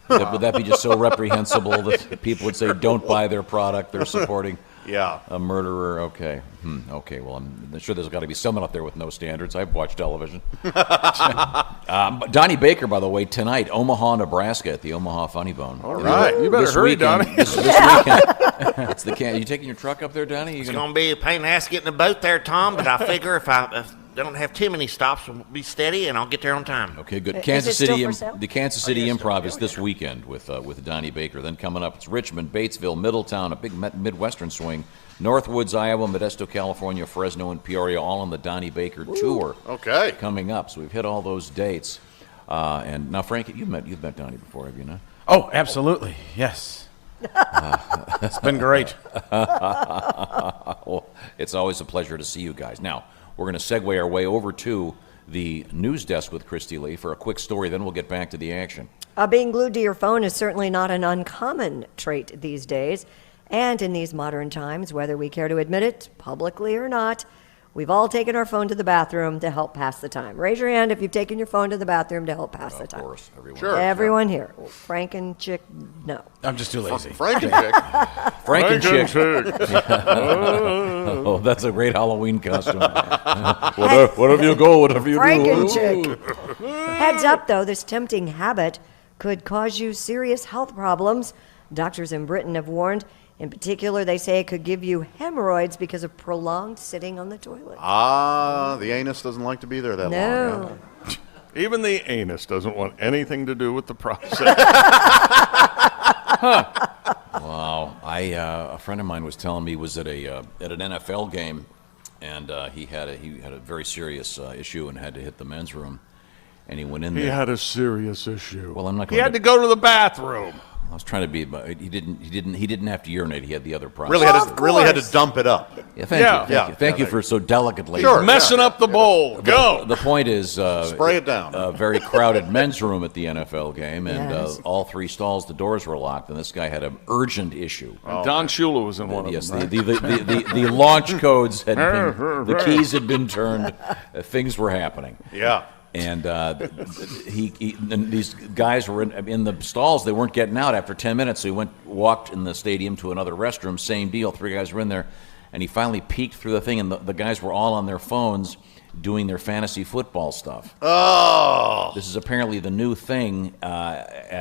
Would that be just so reprehensible that people would say don't buy their product? They're supporting a murderer. Okay. Okay. Well, I'm sure there's got to be someone out there with no standards. I've watched television. Donnie Baker, by the way, tonight, Omaha, Nebraska, at the Omaha Funny Bone. All right. You better This hurry, weekend- Donnie. This weekend. It's the can. Are you taking your truck up there, Donnie? It's going to be a pain in the ass getting a boat there, Tom, but I figure if I don't have too many stops, we'll be steady and I'll get there on time. Okay, good. Is Kansas it still City, for sale? the Kansas City Improv is this weekend with Donnie Baker. Then coming up, it's Richmond, Batesville, Middletown, a big Midwestern swing. Northwoods, Iowa, Modesto, California, Fresno, and Peoria, all on the Donnie Baker tour. Okay. Coming up, so we've hit all those dates. And now, Frank, you've met Donnie before, have you not? Oh, absolutely. Yes. It's been great. Well, it's always a pleasure to see you guys. Now, we're going to segue our way over to the news desk with Christy Lee for a quick story, then we'll get back to the action. Being glued to your phone is certainly not an uncommon trait these days. And in these modern times, whether we care to admit it, publicly or not, we've all taken our phone to the bathroom to help pass the time. Raise your hand if you've taken your phone to the bathroom to help pass the time. Of course, everyone. Sure. Everyone here. Frank and Chick, no. I'm just too lazy. Frank and Chick. Frank and Chick. Chick. Oh, that's a great Halloween costume. Whatever you go, whatever you Frank do. and Chick. Heads up, though, this tempting habit could cause you serious health problems. Doctors in Britain have warned. In particular, they say it could give you hemorrhoids because of prolonged sitting on the toilet. The anus doesn't like to be there that long. No. Yeah. Even the anus doesn't want anything to do with the process. Wow. A friend of mine was telling me he was at an NFL game, and he had a very serious issue and had to hit the men's room, and he went in there. He had a serious issue. Well, I'm not He going had to go to the bathroom. I was trying to be, but he didn't have to urinate. He had the other process. Really had to dump it up. Yeah, thank you for so delicately. Sure. Messing up the bowl. Go. The point is, spray it down. A very crowded men's room at the NFL game, and Yes. all three stalls, the doors were locked, and this guy had an urgent issue. And Don Shula was in one Yes, of them. the launch codes had been, the keys had been turned, things were happening. Yeah. And and these guys were in the stalls. They weren't getting out after 10 minutes. So he walked in the stadium to another restroom. Same deal. 3 guys were in there, and he finally peeked through the thing, and the guys were all on their phones doing their fantasy football stuff. Oh. This is apparently the new thing.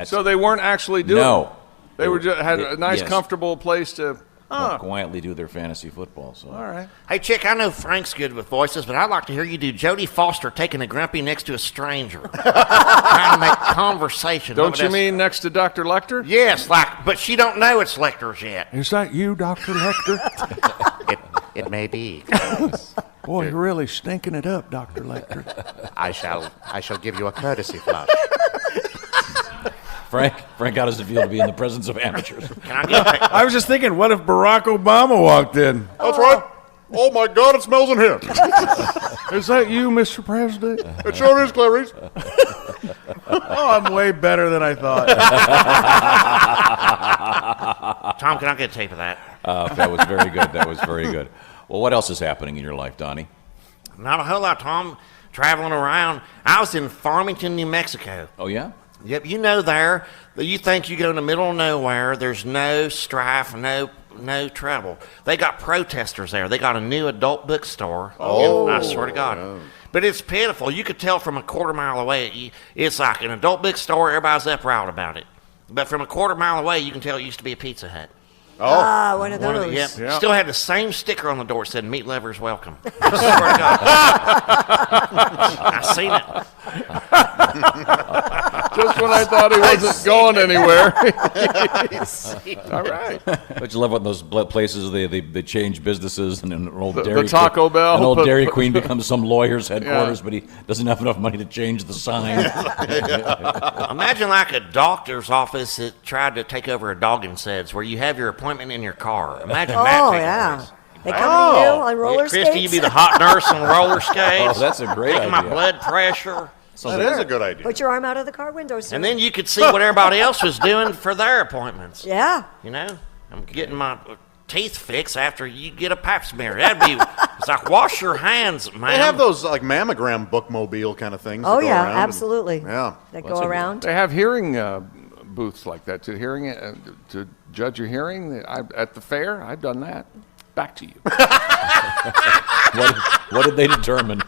So they weren't actually doing No. it. They were just had a nice, Yes. comfortable place to. Quietly do their fantasy football. So. All right. Hey, Chick, I know Frank's good with voices, but I'd like to hear you do Jodie Foster taking a grumpy next to a stranger. Trying to make conversation. Don't you mean next to Dr. Lecter? Yes, but she don't know it's Lecter's yet. Is that you, Dr. Lecter? It may be. Boy, you're really stinking it up, Dr. Lecter. I shall give you a courtesy flush. Frank, how does it feel to be in the presence of amateurs? I was just thinking, what if Barack Obama walked in? That's right. Oh my God, it smells in here. Is that you, Mr. President? It sure is, Clarice. Oh, I'm way better than I thought. Tom, can I get a tape of that? That was very good. That was very good. Well, what else is happening in your life, Donnie? Not a whole lot, Tom. Traveling around. I was in Farmington, New Mexico. Oh, yeah? Yep, you know there, you think you go in the middle of nowhere, there's no strife, no trouble. They got protesters there. They got a new adult bookstore. Oh. I swear to God. Yeah. But it's pitiful. You could tell from a quarter mile away, it's like an adult bookstore, everybody's uproar about it. But from a quarter mile away, you can tell it used to be a Pizza Hut. Oh. One of those. Yep. Yeah. Still had the same sticker on the door that said "Meat Lovers Welcome." I swear to God. I seen it. Just when I thought he wasn't going anywhere. All right. But you love when those places they change businesses, and an old The Dairy Taco Bell an old put- Dairy Queen becomes some lawyer's headquarters, but he doesn't have enough money to change the sign. Imagine like a doctor's office that tried to take over a dog and Seds, where you have your appointment in your car. Imagine that. Oh, taking yeah. place. They come to you on roller Christy, skates. you be the hot nurse on roller skates. Oh, that's a great taking my idea. blood pressure. That is a good idea. Put your arm out of the car window, sir. And then you could see what everybody else was doing for their appointments. Yeah. You know, I'm getting my teeth fixed after you get a pap smear. That'd be, it's like, wash your hands, man. They have those like mammogram bookmobile kind of things. Oh, that go yeah, around absolutely. Yeah. That go around. They have hearing booths like that to judge your hearing at the fair. I've done that. Back to you. What did they determine?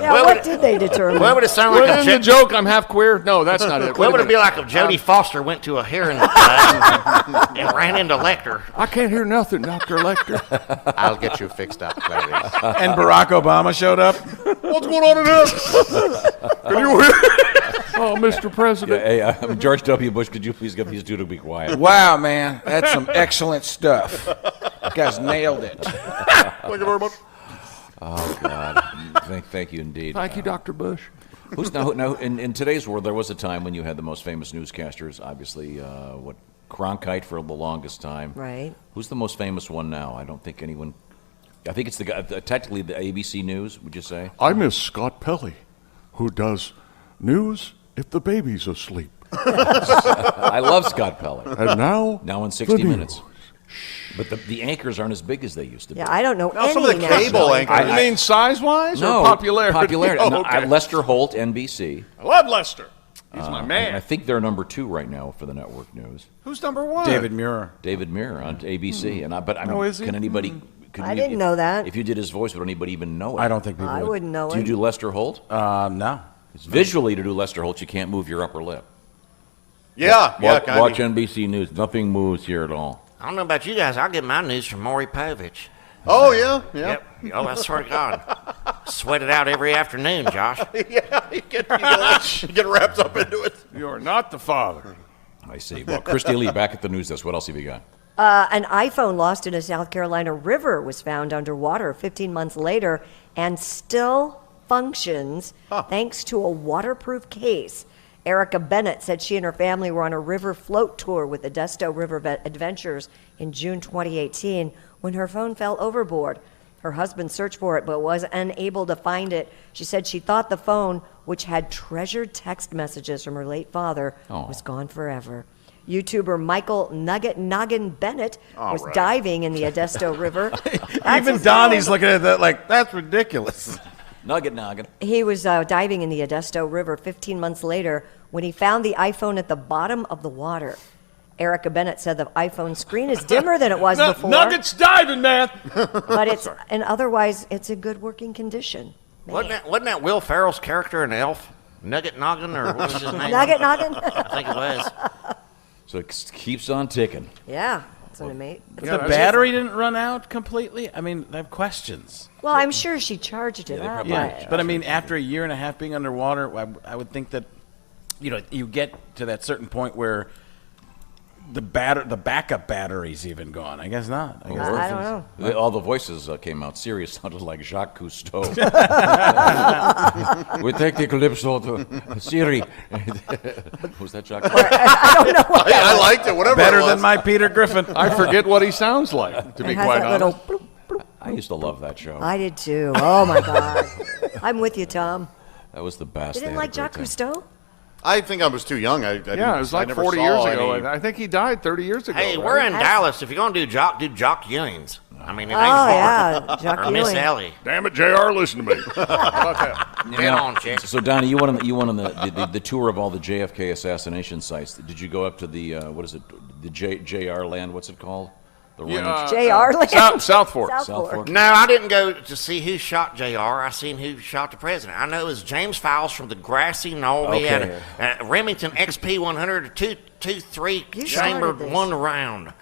Yeah, what did they determine? What would it sound like? Well, in the joke, I'm half queer. No, that's not it. What would it be like if Jodie Foster went to a hearing class and ran into Lecter? I can't hear nothing, Dr. Lecter. I'll get you fixed up, Clarice. And Barack Obama showed up. What's going on in here? Can you hear? Oh, Mr. President. Yeah, hey, George W. Bush, could you please get these two to be quiet? Wow, man, that's some excellent stuff. You guys nailed it. Thank you very much. Oh, God. Thank you indeed. Thank you, Dr. Bush. Who's now in today's world, there was a time when you had the most famous newscasters, obviously, Cronkite for the longest time. Right. Who's the most famous one now? I don't think anyone. I think it's the guy, technically the ABC News, would you say? I miss Scott Pelley, who does news if the baby's asleep. I love Scott Pelley. And now in 60 the Minutes. But the anchors aren't as big as they used to be. Yeah, I don't know Now, any some of the national cable anchors. You mean size-wise No, or popularity? Popularity. Oh, No, okay. Lester Holt, NBC. I love Lester. He's my man. I think they're number 2 right now for the network news. Who's number 1? David Muir. David Muir on ABC. And I mean, Oh, is he? can anybody? Could I you- didn't know that. If you did his voice, would anybody even know it? I don't think people I would. wouldn't know Do you it. do Lester Holt? No. It's visually, to do Lester Holt, you can't move your upper lip. Yeah, Watch NBC News. Nothing moves here at all. I don't know about you guys. I get my news from Maury Povich. Oh, yeah? Yep. Oh, I swear to God. Sweat it out every afternoon, Josh. Yeah, you get wrapped up into it. You're not the father. I see. Well, Christy Lee, back at the news desk. What else have you got? An iPhone lost in a South Carolina river was found underwater 15 months later and still functions thanks to a waterproof case. Erica Bennett said she and her family were on a river float tour with the Desto River Adventures in June 2018 when her phone fell overboard. Her husband searched for it but was unable to find it. She said she thought the phone, which had treasured text messages from her late father, was gone forever. YouTuber Michael Nugget Noggin Bennett was diving in the Adesto River. Even Donnie's looking at that like, that's ridiculous. Nugget Noggin. He was diving in the Adesto River 15 months later when he found the iPhone at the bottom of the water. Erica Bennett said the iPhone screen is dimmer than it was before. Nugget's diving, man. But otherwise it's in good working condition. Wasn't that Will Ferrell's character in Elf? Nugget Noggin, or what was his name? Nugget Noggin? I think it was. So it keeps on ticking. Yeah, that's what I mean. The battery didn't run out completely? I mean, I have questions. Well, I'm sure she charged it up. Yeah, but I mean, after a year and a half being underwater, I would think that, you get to that certain point where the backup battery's even gone. I guess not. I don't know. All the voices came out. Sirius sounded like Jacques Cousteau. We take the Calypso to Siri. Was that Jacques? I don't know what I liked it. Whatever. Better it was. than my Peter Griffin. I forget what he sounds like, to be It has quite that honest. little bloop, bloop. I used to love that show. I did too. Oh my God. I'm with you, Tom. That was the best. You They didn't had a like great Jacques time. Cousteau? I think I was too young. I Yeah, it was like never 40 saw years ago. any- I think he died 30 years ago. Hey, right? we're in Dallas. If you're going to do Jock Ewings, I mean, it ain't Oh, hard. yeah, Jock Or Miss Ewing. Ellie. Damn it, JR, listen to me. How about that? Get on, chick. So Donnie, you went on the tour of all the JFK assassination sites. Did you go up to the what is it? The JR land? What's it called? The range. JR land? South Fork. South Fork. No, I didn't go to see who shot JR. I seen who shot the president. I know it was James Fowles from the grassy knoll. He had a Remington XP 100 223 chamber started this. 1 round.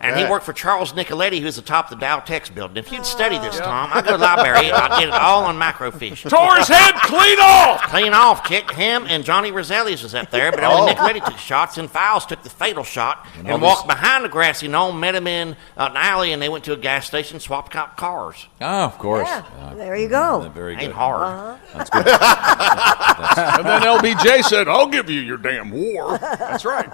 And he worked for Charles Nicoletti, who's atop the Dow Tex building. If you'd study this, Tom, I'd go to the library. I'd get it all on microfiche. Tore his head clean off. Clean off, kicked him, and Johnny Roselli's was up there, but only Nicoletti took shots, and Fowles took the fatal shot and walked behind the grassy knoll, met him in an alley, and they went to a gas station, swapped out cars. Oh, of course. Yeah, there you go. Very good. Ain't hard. That's good. And then LBJ said, I'll give you your damn war. That's right.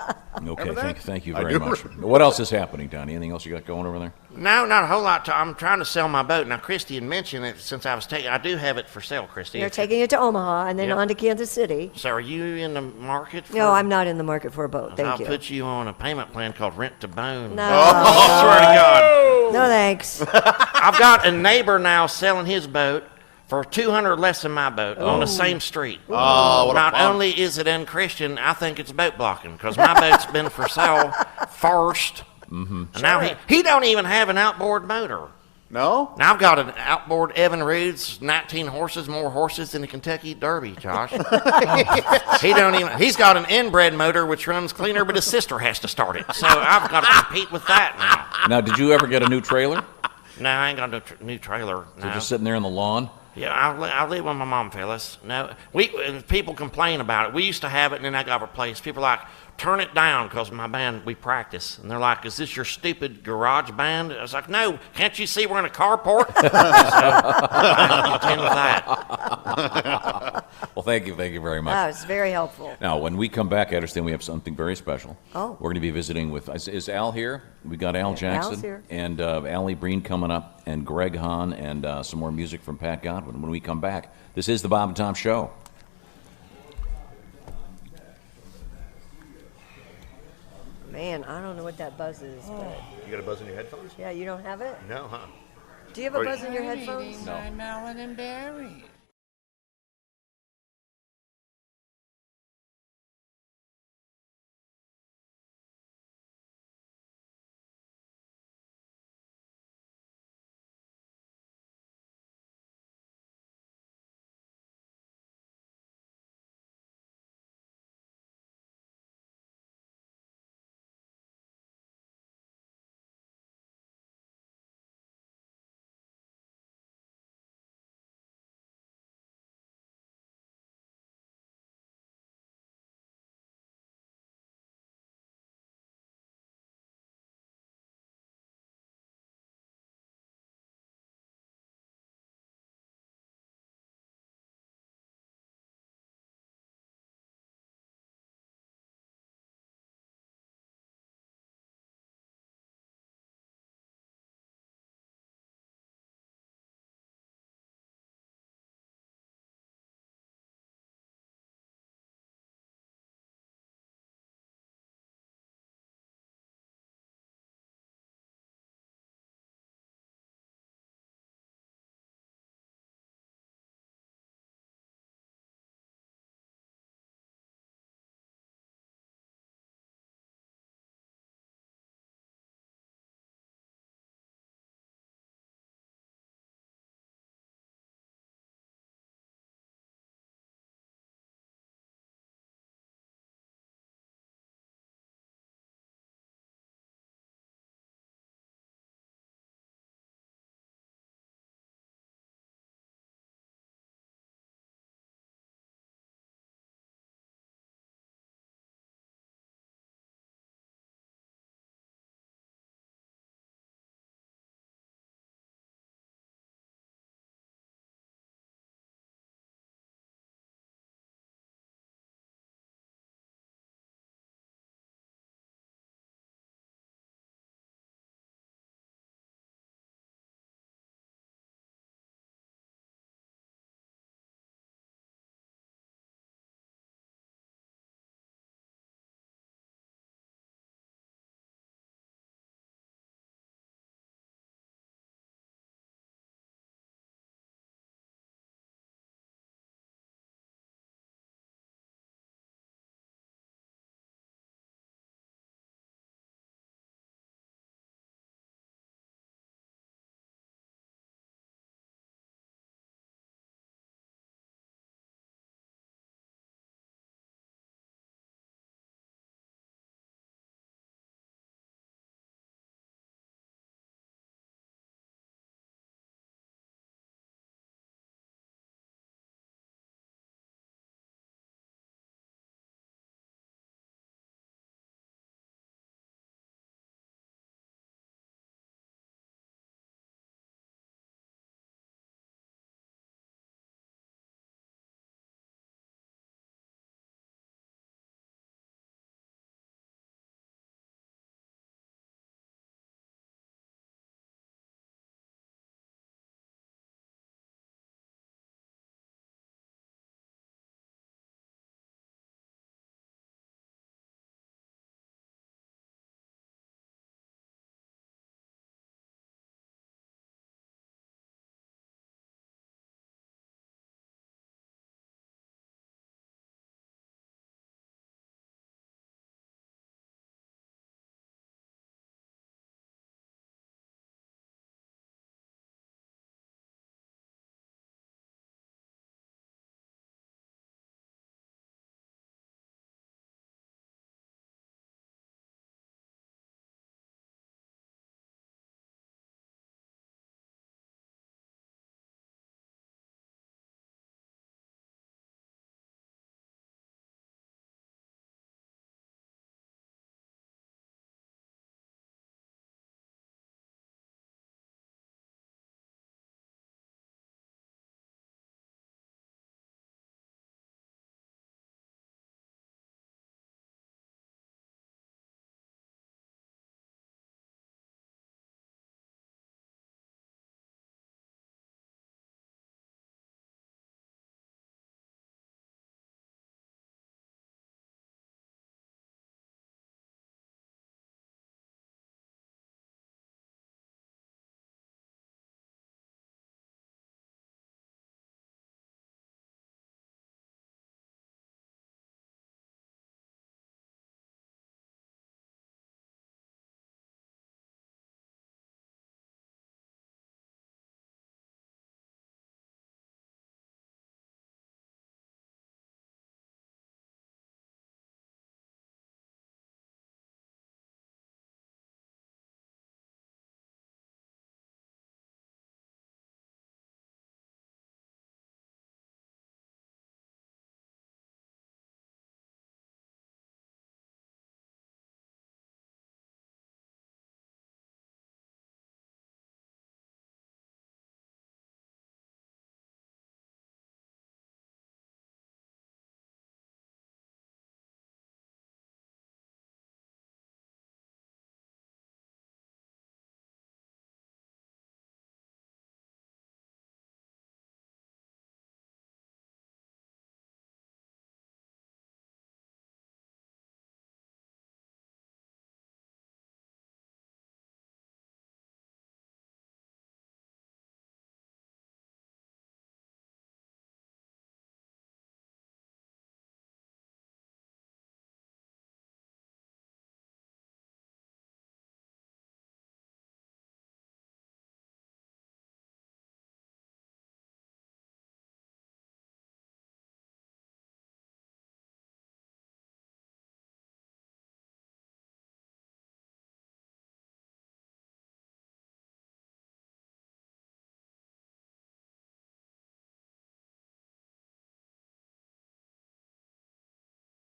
Okay, thank you very much. What else is happening, Donnie? Anything else you got going over there? No, not a whole lot. I'm trying to sell my boat. Now, Christy had mentioned it since I was taking. I do have it for sale, Christy. You're taking it to Omaha and then Yep. on to Kansas City. So, are you in the market? For, No, I'm not in the market for a boat. Thank I'll you. put you on a payment plan called Rent to Bone. No. I swear to God. No thanks. I've got a neighbor now selling his boat for $200 less than my boat on the same street. Oh, what a Not bummer. only is it unchristian, I think it's boat blocking because my boat's been for sale first. And now he don't even have an outboard motor. No? Now I've got an outboard Evan Roods, 19 horses, more horses than the Kentucky Derby, Josh. He's got an inbred motor which runs cleaner, but his sister has to start it. So I've got to compete with that now. Now, did you ever get a new trailer? No, I ain't got no new trailer. So No. just sitting there on the lawn? Yeah, I live with my mom, fellas. No, people complain about it. We used to have it, and then I got replaced. People are like, turn it down because my band, we practice. And they're like, is this your stupid garage band? I was like, no, can't you see we're in a carport? So I contend with that. Well, thank you very much. That was very helpful. Now, when we come back, I understand we have something very special. Oh. We're going to be visiting with, is Al here? We got Al Jackson. Al's here. And Allie Breen coming up, and Greg Hahn, and some more music from Pat Godwin when we come back. This is the Bob and Tom Show. Man, I don't know what that buzz is, but You got a buzz in your headphones? yeah, you don't have it? No, huh? Do you have a buzz in your headphones? No. Malin and Barry.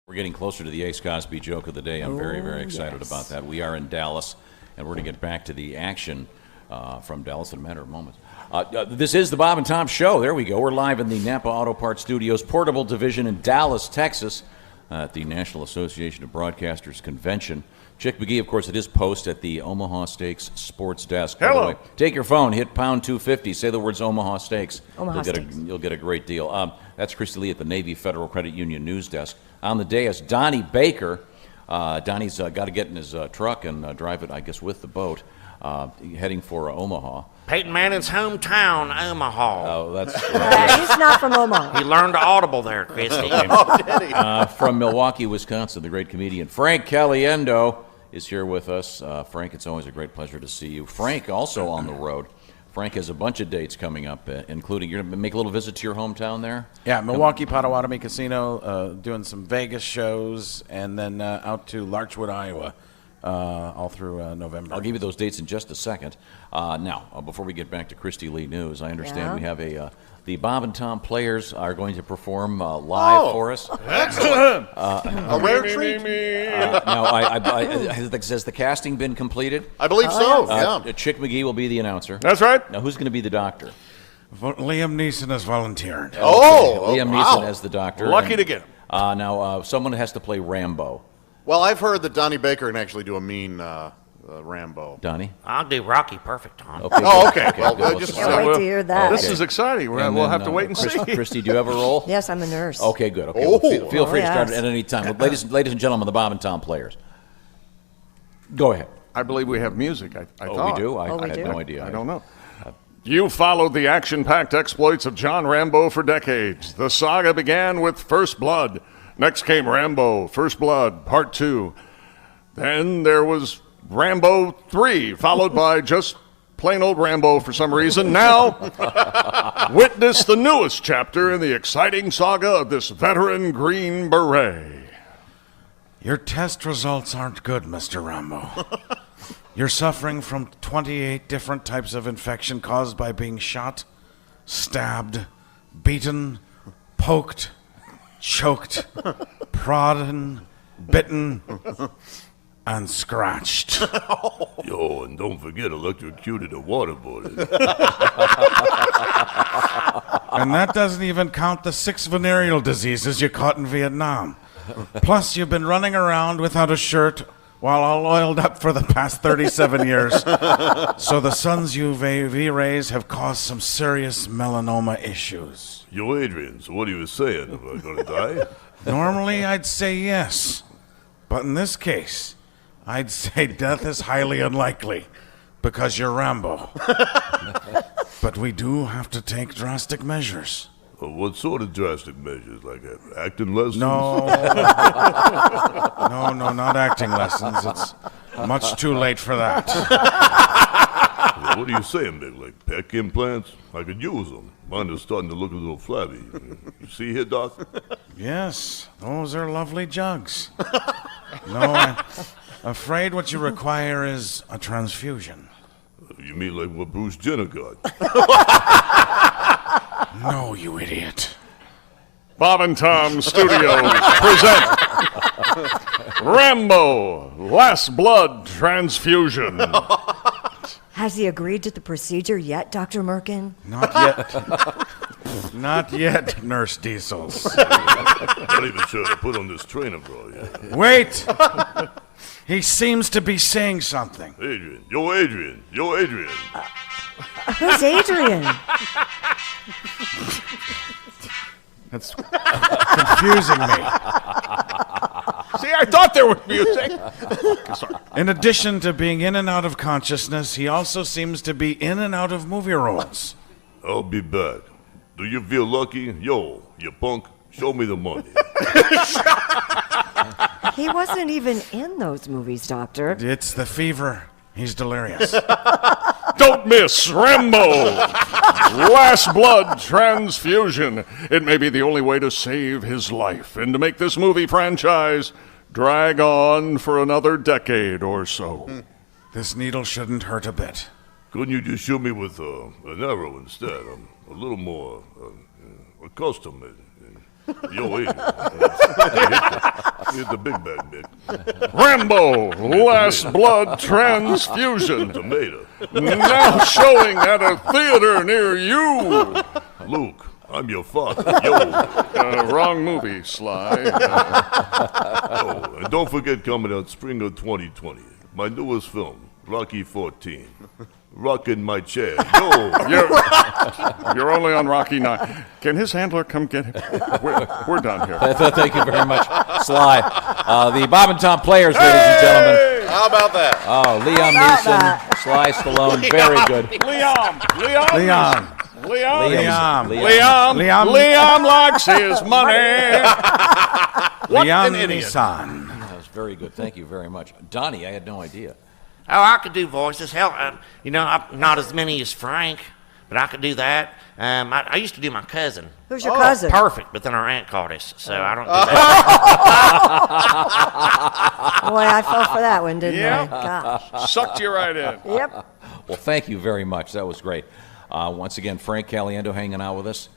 We're getting closer to the Ace Cosby joke of the day. I'm very, very excited about that. We are in Dallas, and we're going to get back to the action from Dallas in a matter of moments. This is the Bob and Tom Show. There we go. We're live in the Napa Auto Parts Studios Portable Division in Dallas, Texas, at the National Association of Broadcasters Convention. Chick McGee, of course, at his post at the Omaha Steaks Sports Desk. Hello. By the way, take your phone, hit pound 250, say the words Omaha Steaks. Omaha Steaks. You'll get a great deal. That's Christy Lee at the Navy Federal Credit Union News Desk. On the dais, Donnie Baker. Donnie's got to get in his truck and drive it, I guess, with the boat, heading for Omaha. Peyton Manning's hometown, Omaha. Oh, that's He's not from Omaha. He learned Audible there, Christy. from Milwaukee, Wisconsin, the great comedian Frank Caliendo is here with us. Frank, it's always a great pleasure to see you. Frank also on the road. Frank has a bunch of dates coming up, including you're going to make a little visit to your hometown there? Yeah, Milwaukee Potawatomi Casino, doing some Vegas shows, and then out to Larchwood, Iowa, all through November. I'll give you those dates in just a second. Now, before we get back to Christy Lee News, I understand we have the Bob and Tom Players are going to perform live for us. Excellent. A rare treat. Now, has the casting been completed? I believe so, yeah. Chick McGee will be the announcer. That's right. Now, who's going to be the doctor? Liam Neeson has volunteered. Liam Neeson as the doctor. Lucky to get him. Now, someone has to play Rambo. Well, I've heard that Donnie Baker can actually do a mean Rambo. Donnie? I'll do Rocky perfect, Tom. Okay, okay. Well, Well, just Can't wait to hear that. This is exciting. We'll have to wait and see. Christy, do you have a role? Yes, I'm a nurse. Okay, good. Okay, well, feel free to start yes. at any time. Well, ladies and gentlemen, the Bob and Tom Players. Go ahead. I believe we have music. I thought. We do? I we had do? no idea. I don't know. You followed the action-packed exploits of John Rambo for decades. The saga began with First Blood. Next came Rambo, First Blood, Part 2. Then there was Rambo 3, followed by just plain old Rambo for some reason. Now, witness the newest chapter in the exciting saga of this veteran Green Beret. Your test results aren't good, Mr. Rambo. You're suffering from 28 different types of infection caused by being shot, stabbed, beaten, poked, choked, prodded, bitten, and scratched. Yo, and don't forget electrocuted and waterboarded. And that doesn't even count the 6 venereal diseases you caught in Vietnam. Plus, you've been running around without a shirt while all oiled up for the past 37 years. So the sun's UV rays have caused some serious melanoma issues. Yo, Adrian, so what are you saying? Am I gonna die? Normally, I'd say yes. But in this case, I'd say death is highly unlikely because you're Rambo. But we do have to take drastic measures. Well, what sort of drastic measures? Like acting lessons? No. No, not acting lessons. It's much too late for that. Well, what are you saying, Big? Like pec implants? I could use them. Mine is starting to look a little flabby. You see here, Doc? Yes, those are lovely jugs. No, I'm afraid what you require is a transfusion. You mean like what Bruce Jenner got? No, you idiot. Bob and Tom Studios present Rambo, Last Blood Transfusion. Has he agreed to the procedure yet, Dr. Merkin? Not yet. Not yet, Nurse Diesels. Not even sure to put on this trainer, bro. Yeah. Wait! He seems to be saying something. Adrian. Yo, Adrian. Yo, Adrian. Who's Adrian? That's confusing me. See, I thought there was music. Sorry. In addition to being in and out of consciousness, he also seems to be in and out of movie roles. I'll be back. Do you feel lucky? Yo, you punk, show me the money. He wasn't even in those movies, Doctor. It's the fever. He's delirious. Don't miss Rambo, Last Blood Transfusion. It may be the only way to save his life and to make this movie franchise drag on for another decade or so. This needle shouldn't hurt a bit. Couldn't you just shoot me with an arrow instead? I'm a little more accustomed. Yo, Adrian. He's the big bad Mick. Rambo, Last Blood Transfusion. Tomato. Now showing at a theater near you. Luke, I'm your father. Yo. Wrong movie, Sly. Oh, and don't forget coming out spring of 2020. My newest film, Rocky 14. Rockin' my chair. Yo. You're only on Rocky 9. Can his handler come get him? We're done here. Thank you very much, Sly. The Bob and Tom Players, ladies and gentlemen. How about that? Oh, Liam Neeson, Sly Stallone, very good. Liam likes his money. What an idiot. That was very good. Thank you very much. Donnie, I had no idea. Oh, I could do voices. Hell, not as many as Frank, but I could do that. I used to do my cousin. Who's your cousin? Perfect, but then our aunt caught us, so I don't do that. Boy, I fell for that one, didn't Yep. I? Gosh. Sucked you right in. Yep. Well, thank you very much. That was great. Once again, Frank Caliendo hanging out with us.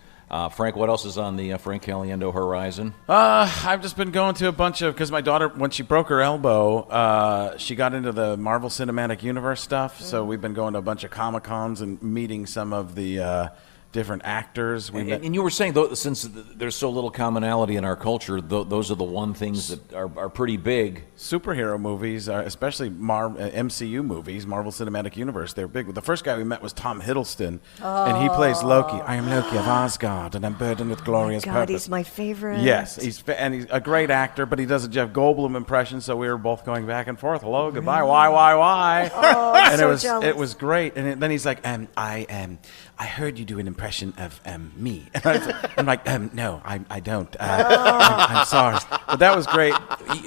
Frank, what else is on the Frank Caliendo horizon? I've just been going to a bunch of, because my daughter, when she broke her elbow, she got into the Marvel Cinematic Universe stuff. So we've been going to a bunch of Comic-Cons and meeting some of the different actors. And you were saying, though, since there's so little commonality in our culture, those are the one things that are pretty big. Superhero movies, especially MCU movies, Marvel Cinematic Universe, they're big. The first guy we met was Tom Hiddleston, and he plays Loki. I am Loki of Asgard, and I'm burdened with glorious God, purpose. he's my favorite. Yes, he's a great actor, but he does a Jeff Goldblum impression, so we were both going back and forth. Hello, goodbye, why? Oh, and so it was great. And then he's like, I heard you do an impression of me. And I'm like, no, I don't. I'm sorry. But that was great.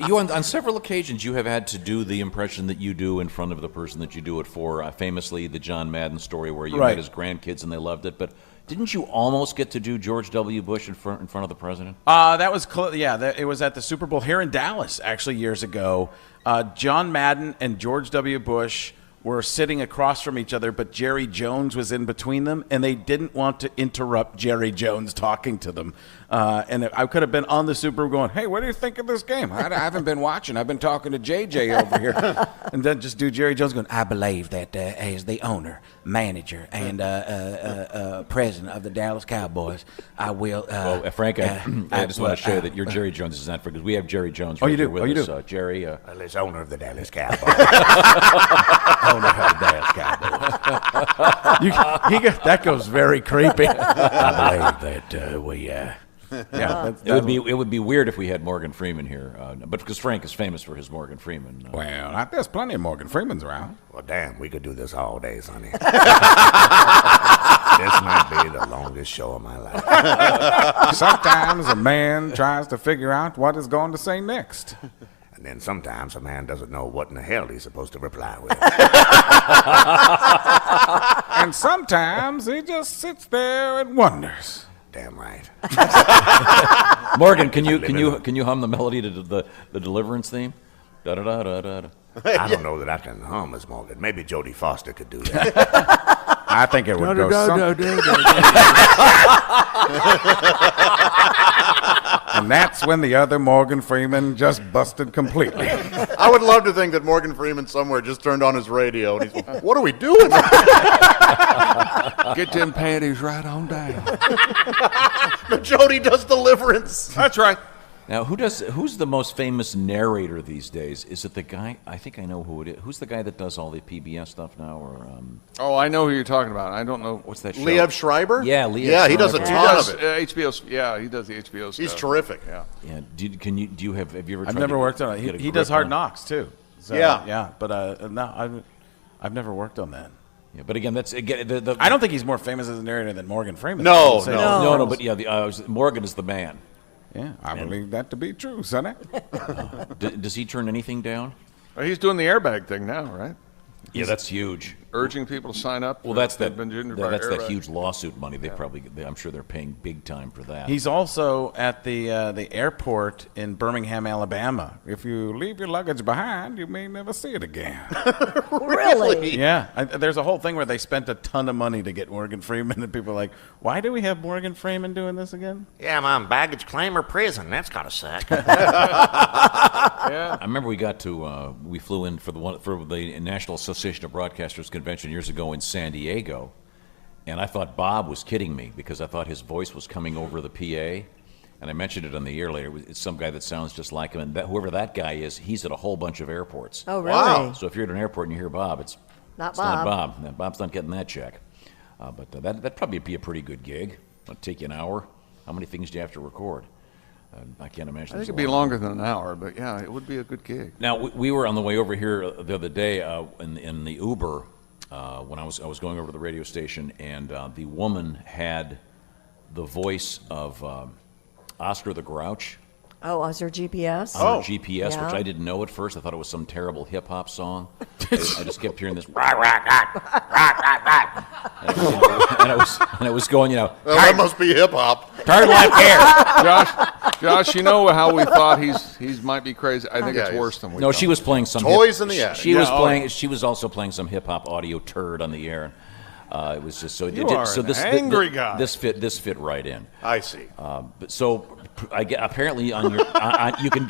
You on several occasions, you have had to do the impression that you do in front of the person that you do it for. Famously, the John Madden story where you met his grandkids and they loved it. But didn't you almost get to do George W. Bush in front of the president? That was it was at the Super Bowl here in Dallas, actually, years ago. John Madden and George W. Bush were sitting across from each other, but Jerry Jones was in between them, and they didn't want to interrupt Jerry Jones talking to them. And I could have been on the Super Bowl going, hey, what do you think of this game? I haven't been watching. I've been talking to JJ over here. And then just do Jerry Jones going, I believe that as the owner, manager, and president of the Dallas Cowboys, I will... well, Frank, I just want to show you that your Jerry Jones is not for, because we have Jerry Jones right here with us. Do? Jerry... well, as owner of the Dallas Cowboys. Owner of the Dallas Cowboys. That goes very creepy. I believe that we... it would be weird if we had Morgan Freeman here, but because Frank is famous for his Morgan Freeman. Well, there's plenty of Morgan Freemans around. Well, damn, we could do this all day, Sonny. This might be the longest show of my life. Sometimes a man tries to figure out what he's going to say next. And then sometimes a man doesn't know what in the hell he's supposed to reply with. And sometimes he just sits there and wonders. Damn right. Morgan, can you hum the melody to the Deliverance theme? Da da da da da. I don't know that I can hum as Morgan. Maybe Jodie Foster could do that. I think it would go And that's when the other Morgan Freeman just busted completely. I would love to think that Morgan Freeman somewhere just turned on his radio and he's like, what are we doing? Get them panties right on down. But Jody does Deliverance. That's right. Now, who's the most famous narrator these days? Is it the guy? I think I know who it is. Who's the guy that does all the PBS stuff now? Or Oh, I know who you're talking about. I don't know. What's that show? Liev Schreiber? Yeah, Liev. Yeah, he does a ton of it. HBO. Yeah, he does the HBO stuff. He's terrific. Yeah. Yeah. Do you have you ever? I've tried never to worked on get it. a He does grip Hard on- Knocks too. So, Yeah. But no, I've never worked on that. Yeah, but again, that's again. I don't think he's more famous as a narrator than Morgan Freeman. No. But yeah, Morgan is the man. Yeah, I believe that to be true, Sonny. Does he turn anything down? He's doing the airbag thing now, right? Yeah, that's huge. urging people to sign up. Well, that's They've that. been injured by That's that airbag. huge lawsuit money. I'm sure they're paying big time for that. He's also at the airport in Birmingham, Alabama. If you leave your luggage behind, you may never see it again. Really? Yeah. There's a whole thing where they spent a ton of money to get Morgan Freeman, and people are like, why do we have Morgan Freeman doing this again? Yeah, I'm on baggage claim or prison. That's gotta suck. I remember we flew in for the National Association of Broadcasters convention years ago in San Diego, and I thought Bob was kidding me because I thought his voice was coming over the PA, and I mentioned it on the air later. It's some guy that sounds just like him, and whoever that guy is, he's at a whole bunch of airports. Oh, really? Wow. So if you're at an airport and you hear Bob, it's not not Bob. No, Bob's not getting that check. But that'd probably be a pretty good gig. It'll take you an hour. How many things do you have to record? I can't imagine. I think it'd be longer than an hour, but yeah, it would be a good gig. Now we were on the way over here the other day in the Uber when I was going over to the radio station, and the woman had the voice of Oscar the Grouch. Oh, was there GPS? On her GPS, Yeah. which I didn't know at first. I thought it was some terrible hip hop song. I just kept hearing this. And it was going, Well, that must be hip hop. Turn left here. Josh, you know how we thought he's might be crazy. I think Yeah, it's worse than we No, thought. she was playing some Toys in the attic. She was playing. She was also playing some hip hop audio turd on the air. It was just so. You are an angry guy. This fit right in. I see. But so apparently on your you can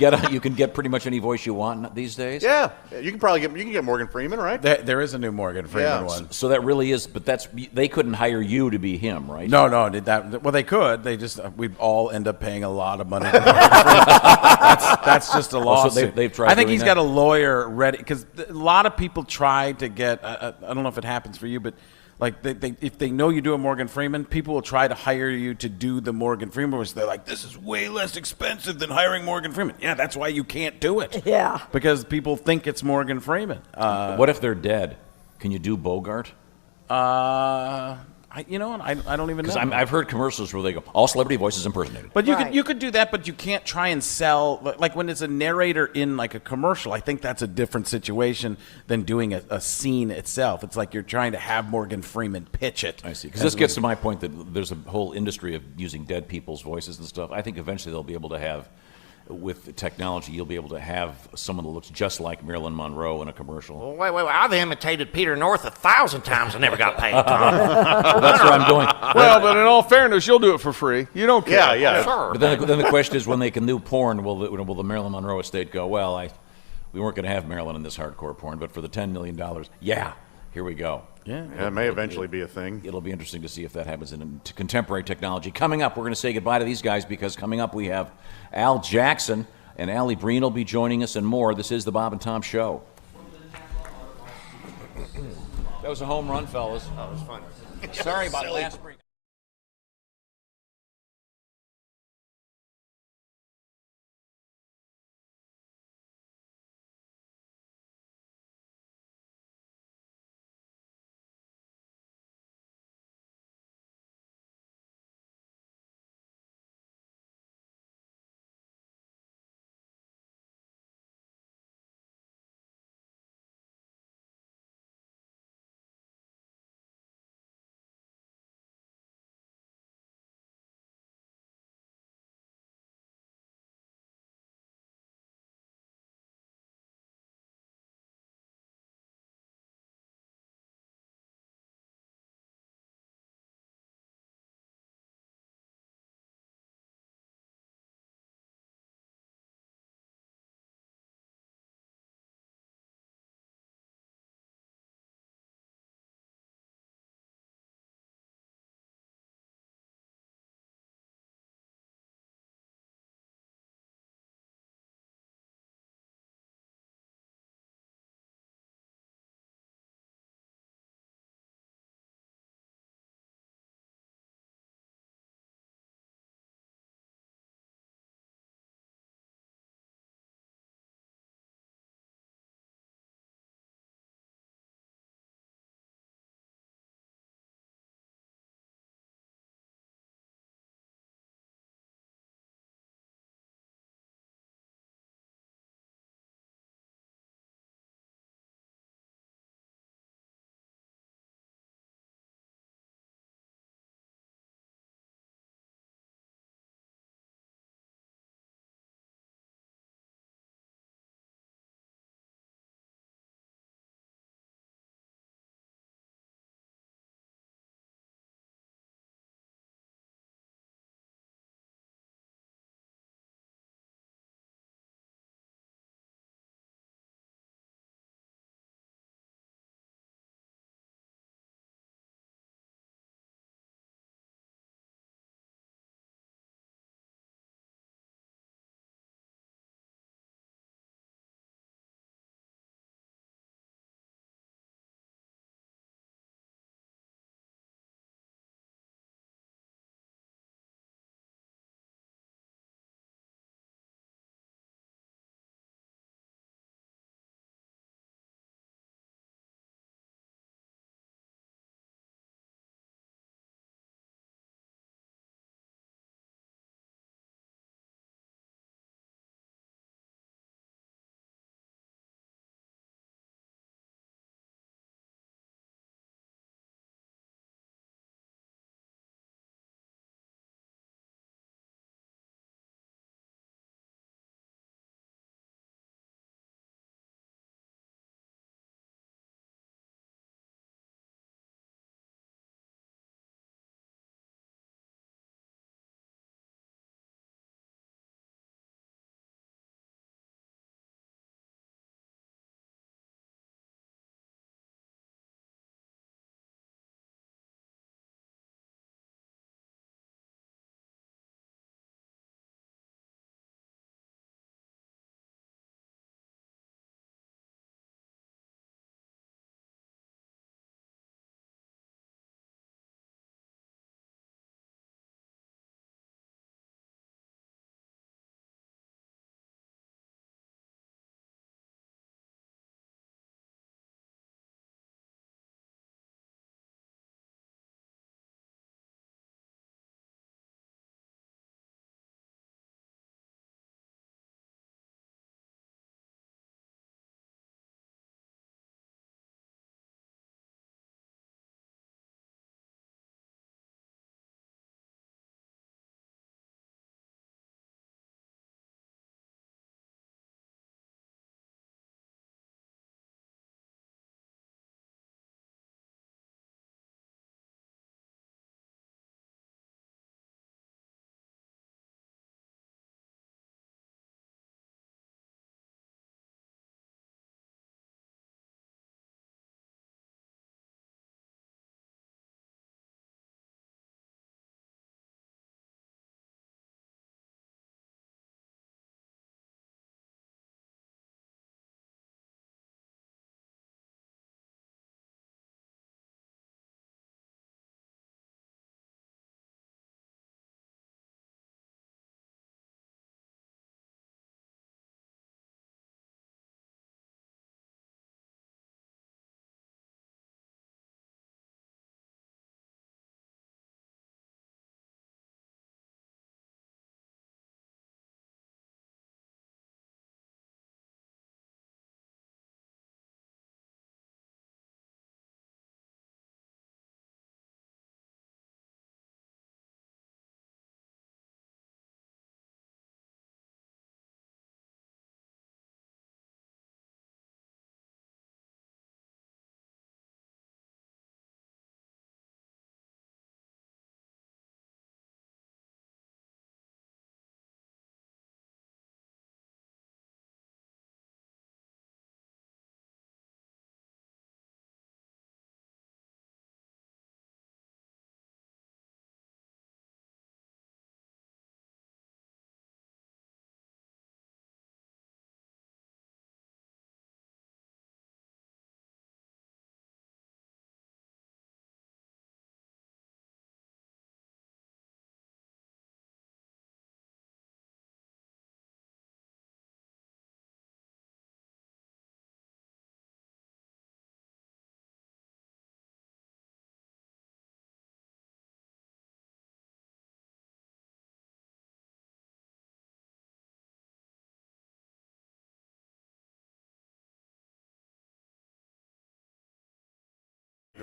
get pretty much any voice you want these days. Yeah, you can probably get Morgan Freeman, right? There is a new Morgan Freeman one. So that really is, but they couldn't hire you to be him, right? No, well, they could. They just we'd all end up paying a lot of money. That's just a lawsuit. So they've tried. I think doing he's that? got a lawyer ready because a lot of people try to get. I don't know if it happens for you, but like if they know you do a Morgan Freeman, people will try to hire you to do the Morgan Freeman, which they're like, this is way less expensive than hiring Morgan Freeman. Yeah, that's why you can't do it. Yeah. Because people think it's Morgan Freeman. What if they're dead? Can you do Bogart? I don't even know. Because I've heard commercials where they go, all celebrity voices impersonated. But you could do that, but you can't try and sell like when it's a narrator in like a commercial. I think that's a different situation than doing a scene itself. It's like you're trying to have Morgan Freeman pitch it. I see. Because this gets to my point that there's a whole industry of using dead people's voices and stuff. I think eventually they'll be able to have, with technology, you'll be able to have someone that looks just like Marilyn Monroe in a commercial. Well, wait. I've imitated Peter North 1,000 times and never got paid, Tom. Well, that's where I'm going. Well, but in all fairness, you'll do it for free. You don't care. Yeah. Sure. But then the question is, when they can do porn, will the Marilyn Monroe estate go, well, we weren't going to have Marilyn in this hardcore porn, but for the $10 million, yeah, here we go. Yeah, it may eventually be a thing. It'll be interesting to see if that happens in contemporary technology. Coming up, we're going to say goodbye to these guys because coming up we have Al Jackson and Allie Breen will be joining us and more. This is the Bob and Tom Show. That was a home run, fellas. That was fun. Sorry about last break.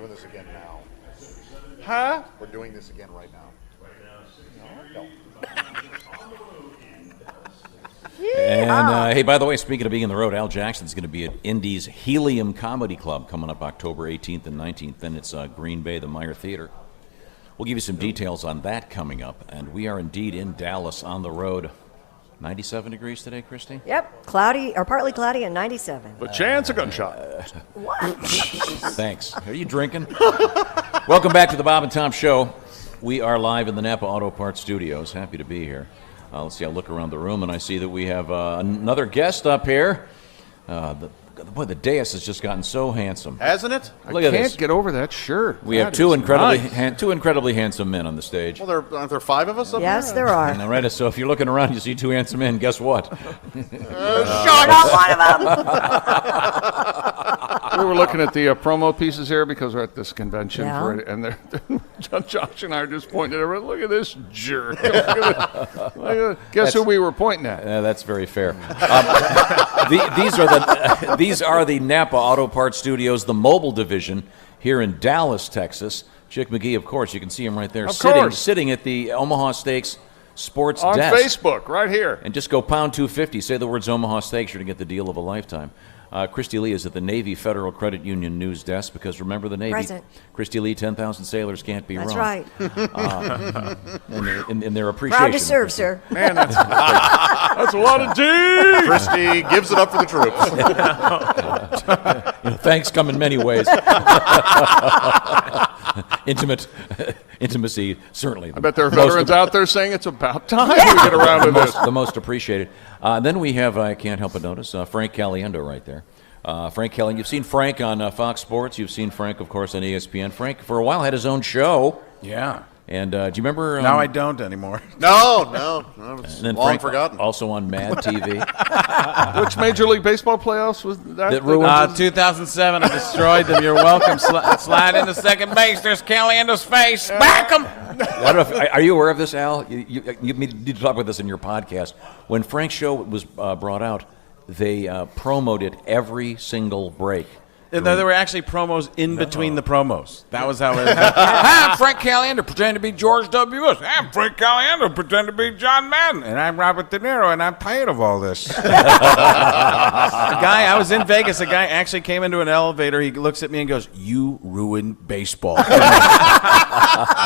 doing this again now. Huh? We're doing this again right now. No. And hey, by the way, speaking of being on the road, Al Jackson's going to be at Indy's Helium Comedy Club coming up October 18th and 19th. Then it's Green Bay, the Meyer Theater. We'll give you some details on that coming up. And we are indeed in Dallas on the road. 97 degrees today, Christy? Yep, cloudy or partly cloudy and 97. The chance of gunshot. Thanks. Are you drinking? Welcome back to the Bob and Tom Show. We are live in the Napa Auto Parts Studios. Happy to be here. Let's see, I look around the room and I see that we have another guest up here. The dais has just gotten so handsome. Hasn't it? Look at this. I can't get over that shirt. We have two incredibly handsome men on the stage. Well, aren't there 5 of us up Yes, there? there are. All right, so if you're looking around, you see 2 handsome men. Guess what? Shut up, one of them. We were looking at the promo pieces here because we're at this convention, Yeah. and Josh and I are just pointing at everyone. Look at this jerk. Guess who we were pointing at? That's very fair. These are the Napa Auto Parts Studios, the mobile division here in Dallas, Texas. Chick McGee, of course, you can see him right there, sitting at the Omaha Steaks Sports on desk. Facebook, right here. And just go pound 250, say the words Omaha Steaks, you're to get the deal of a lifetime. Christy Lee is at the Navy Federal Credit Union news desk because remember the Navy. Present. Christy Lee, 10,000 sailors can't be That's wrong. right. In their appreciation. Proud to serve, sir. Man, that's a lot of D. Christy gives it up for the troops. Thanks come in many ways. Intimacy, certainly. I bet there are veterans out there saying it's about time we get around to this. The most appreciated. Then we have, I can't help but notice, Frank Caliendo right there. Frank Caliendo, you've seen Frank on Fox Sports. You've seen Frank, of course, on ESPN. Frank, for a while, had his own show. Yeah. And do you remember? Now I don't anymore. No. It's And then long Frank forgotten. Also on Mad TV. Which Major League Baseball playoffs was that? That ruined 2007, I destroyed them. You're welcome. Slide into second base. There's Caliendo's face. Back him. Are you aware of this, Al? You need to talk about this in your podcast. When Frank's show was brought out, they promoted every single break. There were actually promos in between the promos. That was how it was. I'm Frank Caliendo, pretending to be George W. Bush. I'm Frank Caliendo, pretending to be John Madden. And I'm Robert De Niro, and I'm tired of all this. I was in Vegas. A guy actually came into an elevator. He looks at me and goes, "You ruined baseball."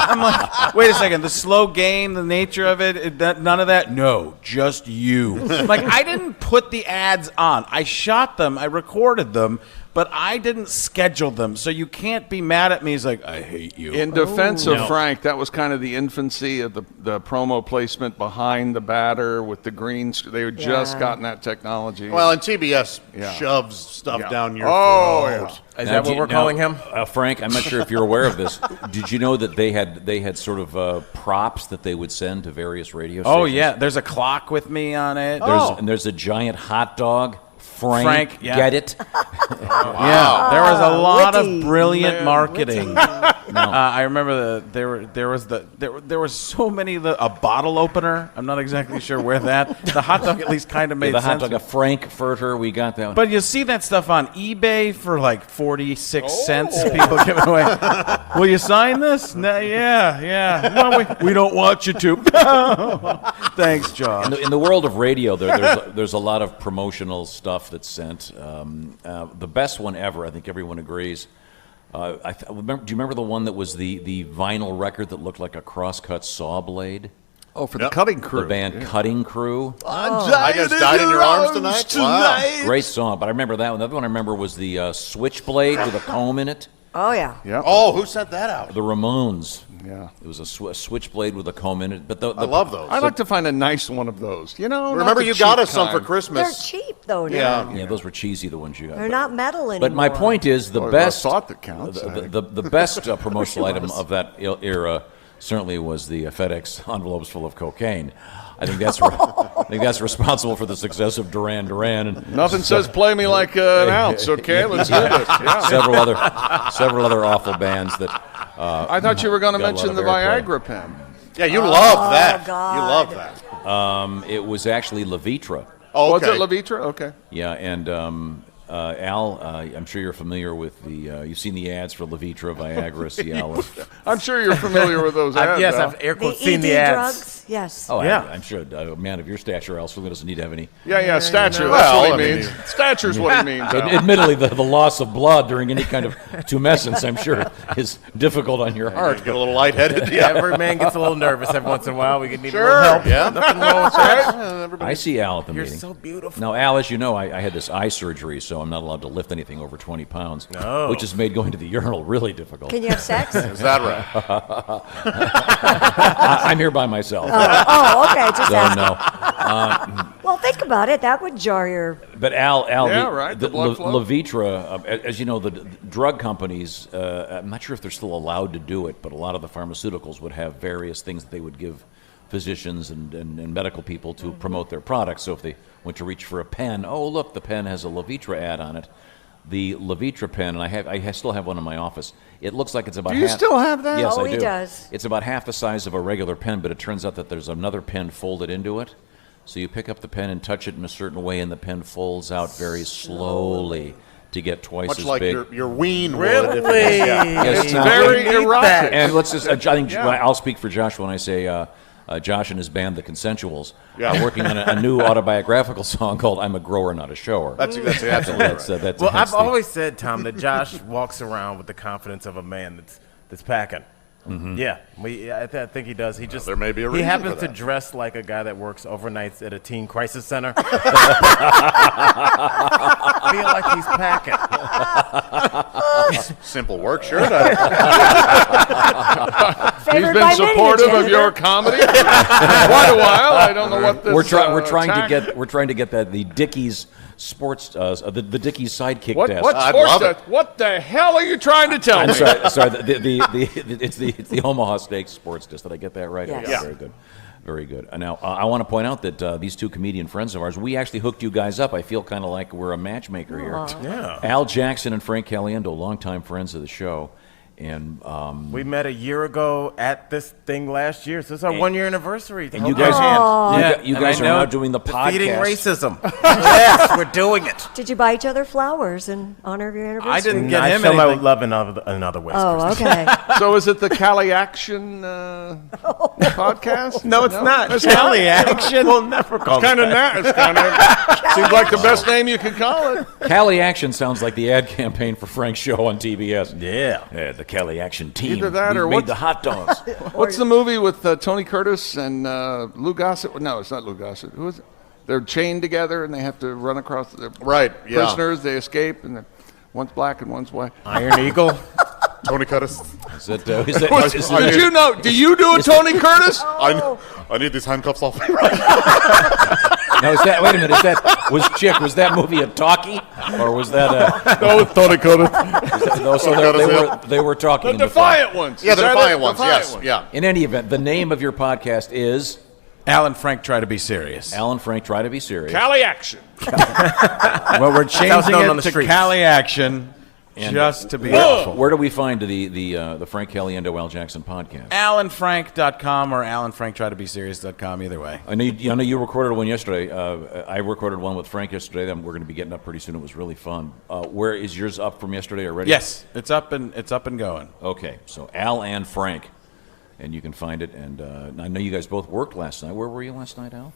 I'm like, wait a second. The slow game, the nature of it, none of that? No, just you. Like, I didn't put the ads on. I shot them. I recorded them. But I didn't schedule them, so you can't be mad at me. He's like, I hate you. In defense of Frank, that was kind of the infancy of the promo placement behind the batter with the greens. They had just gotten that technology. Well, and TBS shoves stuff down your throat. Yeah. Is that what we're calling him? Frank, I'm not sure if you're aware of this. Did you know that they had sort of props that they would send to various radio stations? Oh, yeah. There's a clock with me on it. And there's a giant hot dog. Frank, get it? Yeah, there was a lot of brilliant marketing. I remember there was so many. A bottle opener. I'm not exactly sure where the hot dog at least kind of made the sense. hot dog, a Frankfurter, we got that one. But you see that stuff on eBay for like 46 cents. People giving away. Will you sign this? No, yeah. No, we don't want you to. Thanks, John. In the world of radio, there's a lot of promotional stuff that's sent. The best one ever, I think everyone agrees. Do you remember the one that was the vinyl record that looked like a cross-cut saw blade? Oh, for the Cutting Crew. The band Cutting Crew. I guess Died in Your Arms Tonight? Wow. Great song, but I remember that one. The other one I remember was the Switchblade with a comb in it. Oh, yeah. Oh, who sent that out? The Ramones. Yeah. It was a switchblade with a comb in it. But I love those. I'd like to find a nice one of those. Remember you got us some for Christmas. They're cheap, though, now. Yeah, those were cheesy, the ones you got. They're not metal anymore. But my point is the best thought that counts. The best promotional item of that era certainly was the FedEx envelopes full of cocaine. I think that's responsible for the success of Duran Duran. And nothing says play me like an ounce. Okay, let's do this. Yeah. Several other awful bands that. I thought you were going to mention the Viagra pen. Yeah, you love that. God. You love that. It was actually Levitra. Oh, Was it Levitra? Okay. Yeah, and Al, I'm sure you're familiar with the. You've seen the ads for Levitra, Viagra, Cialis. I'm sure you're familiar with those ads. Yes, Al. I've air The quotes seen ED the ads. drugs, yes. Oh, Yeah. I'm sure a man of your stature, Al, certainly doesn't need to have any. Yeah, stature. Well, That's I what he mean, means. Stature's what he means. Al. Admittedly, the loss of blood during any kind of tumescence, I'm sure, is difficult on your heart. Get a little lightheaded. Yeah. Every man gets a little nervous every once in a while. We could need a Sure, little help. yeah. Nothing wrong with that. I see Al at the You're meeting. so beautiful. Now, Al, as you know, I had this eye surgery, so I'm not allowed to lift anything over 20 pounds, No. which has made going to the urinal really difficult. Can you have sex? Is that right? I'm here by myself. Okay, just So, asking. no. Well, think about it. That would jar your... But Al, Yeah, right, the blood flow. Levitra, as you know, the drug companies, I'm not sure if they're still allowed to do it, but a lot of the pharmaceuticals would have various things that they would give physicians and medical people to promote their products. So if they went to reach for a pen, oh, look, the pen has a Levitra ad on it. The Levitra pen, and I still have one in my office. It looks like it's about Do you half. still have that? Yes, Oh, I he do. does. It's about half the size of a regular pen, but it turns out that there's another pen folded into it. So you pick up the pen and touch it in a certain way, and the pen folds out very slowly to get twice Much as like big. your ween would. Really? If it was, yeah. Yes, It's now- very erotic. And let's just, I think I'll speak for Josh when I say Josh and his band, The Consensuals, are working on a new autobiographical song called "I'm a Grower, Not a Shower." That's absolutely right. That's Well, hence I've the- always said, Tom, that Josh walks around with the confidence of a man that's packing. Yeah, I think he does. He just there may be a he reason happens for to that. dress like a guy that works overnights at a teen crisis center. Feel like he's packing. Simple work, sure. He's Favored been by supportive many, of your comedy for quite a while. I don't know what this. we're trying attack- to get the Dickies sports the Dickies sidekick What desk. sports? love it. What the hell are you trying to tell I'm me? sorry. It's the Omaha Steaks sports disc. Did I get that right? Yes. Yeah. Very good. Very good. Now, I want to point out that these two comedian friends of ours, we actually hooked you guys up. I feel kind of like we're a matchmaker here. Yeah. Al Jackson and Frank Caliendo, longtime friends of the show. And We met a year ago at this thing last year, so it's our 1 year anniversary. And you guys- you and guys I are know now doing the defeating podcast. racism. Yes, we're doing it. Did you buy each other flowers in honor of your anniversary? I didn't get I him show my anything. Love in other ways. Oh, okay. So is it the Cali Action podcast? No, it's not. It's Cali Action. We'll never call Kind of it. It's kind of seems like the best name you could call it. Cali Action sounds like the ad campaign for Frank's show on TBS. Yeah. The Cali Action team. Either that We've or made what's- the hot dogs. What's the movie with Tony Curtis and Lou Gossett? No, it's not Lou Gossett. Who is it? They're chained together and they have to run across the Right, yeah. prisoners. They escape and one's black and one's white. Iron Eagle. Tony Curtis. Is that, Did you know? Do you do a Tony Curtis? I need these handcuffs off me. Now, wait a minute, was that movie a talkie? Or was that a... No, it's Tony Curtis. They were talking The in the Defiant ones. Yeah, Is the that Defiant it? ones. Yes, yeah. In any event, the name of your podcast is... Al and Frank Try to Be Serious. Al and Frank Try to Be Serious. Cali Action. Well, we're changing known on it the to streets. Cali Action just to be helpful. Where do we find the Frank Caliendo Al Jackson podcast? AlanFrank.com or AlanFrankTryToBeSerious.com, either way. I know you recorded one yesterday. I recorded one with Frank yesterday that we're going to be getting up pretty soon. It was really fun. Where is yours up from yesterday already? Yes, it's up and going. Okay, so Al and Frank, and you can find it. And I know you guys both worked last night. Where were you last night, Al?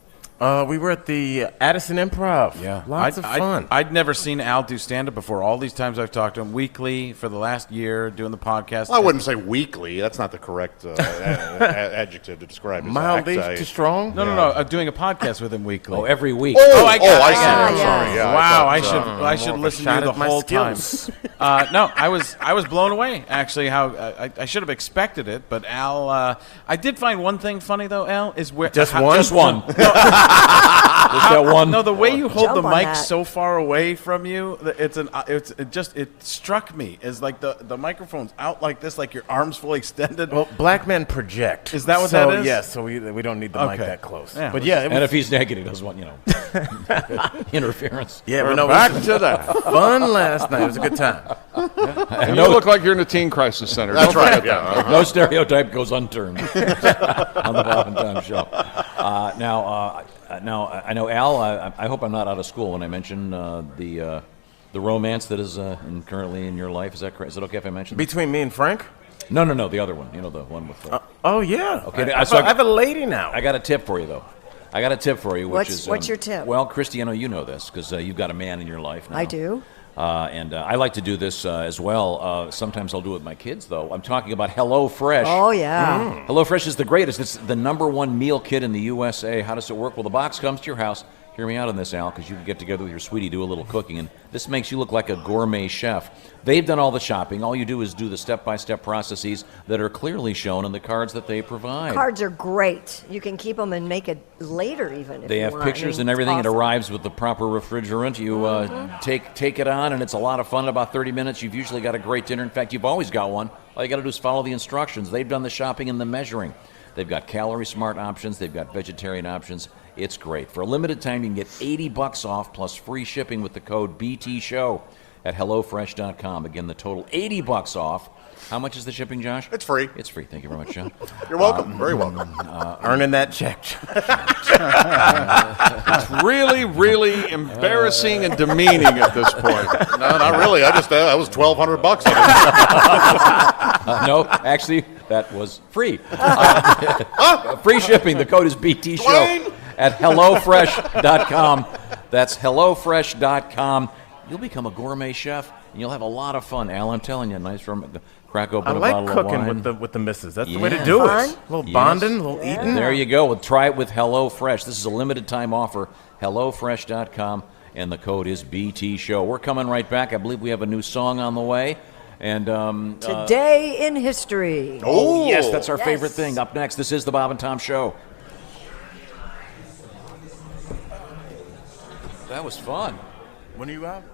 We were at the Addison Improv. Yeah, Lots of fun. I'd never seen Al do stand-up before. All these times I've talked to him weekly for the last year doing the podcast. Well, I wouldn't say weekly. That's not the correct adjective to describe his Mildly act. too strong? No. Doing a podcast with him weekly. Oh, every week. I got I it. see. I'm sorry. Yeah, Wow, I I thought, should more of a listen to shot you the at my whole time. skills. No, I was blown away actually. How I should have expected it, but Al, I did find one thing funny though. Al is where Just one? Just one. Just that one. No, the way you hold Jump the on mic that. so far away from you, it struck me as like the microphone's out like this, like your arms fully extended. Well, black men project. Is that what so, that is? Yes, so we don't need the mic Okay. that close. Yeah. But yeah, it was, And if he's naked, he doesn't want interference. yeah, We're but no, back it was to that. fun last night. It was a good time. And you look like you're in a teen crisis center. That's Don't right. forget that. Yeah. No stereotype goes unturned on the Bob and Tom Show. Now, I know Al. I hope I'm not out of school when I mention the the romance that is currently in your life. Is that correct? Is it okay if I mention? Between me and Frank? No, the other one. You know, the one with. Oh yeah. Okay, I have a lady now. I got a tip for you though. What's your tip? Well, Christy, I know you know this because you've got a man in your life now. I do. And I like to do this as well. Sometimes I'll do it with my kids, though. I'm talking about HelloFresh. Oh, yeah. HelloFresh is the greatest. It's the #1 meal kit in the USA. How does it work? Well, the box comes to your house. Hear me out on this, Al, because you can get together with your sweetie, do a little cooking, and this makes you look like a gourmet chef. They've done all the shopping. All you do is do the step-by-step processes that are clearly shown in the cards that they provide. Cards are great. You can keep them and make it later even if They you have want. pictures I mean, and everything. it's awesome. It arrives with the proper refrigerant. You take it on, and it's a lot of fun. In about 30 minutes, you've usually got a great dinner. In fact, you've always got one. All you got to do is follow the instructions. They've done the shopping and the measuring. They've got calorie-smart options. They've got vegetarian options. It's great. For a limited time, you can get $80 off plus free shipping with the code BTSHOW at HelloFresh.com. Again, the total $80 off. How much is the shipping, Josh? It's free. It's free. Thank you very much, John. You're welcome. Very welcome. Earning that check. It's really, really embarrassing and demeaning at this point. No, not really. I was $1,200 on it. No, actually, that was free. Free shipping. The code is BTSHOW at HelloFresh.com. That's HelloFresh.com. You'll become a gourmet chef, and you'll have a lot of fun. Al, I'm telling you, nice from crack open I a like bottle of cooking wine. with the missus. That's the way to do it. A little bonding, a little eating. There you go. Well, try it with HelloFresh. This is a limited time offer. HelloFresh.com, and the code is BTSHOW. We're coming right back. I believe we have a new song on the way. And Today in history. Oh, yes, that's our favorite thing. Up next, this is the Bob and Tom Show. That was fun. When are you out?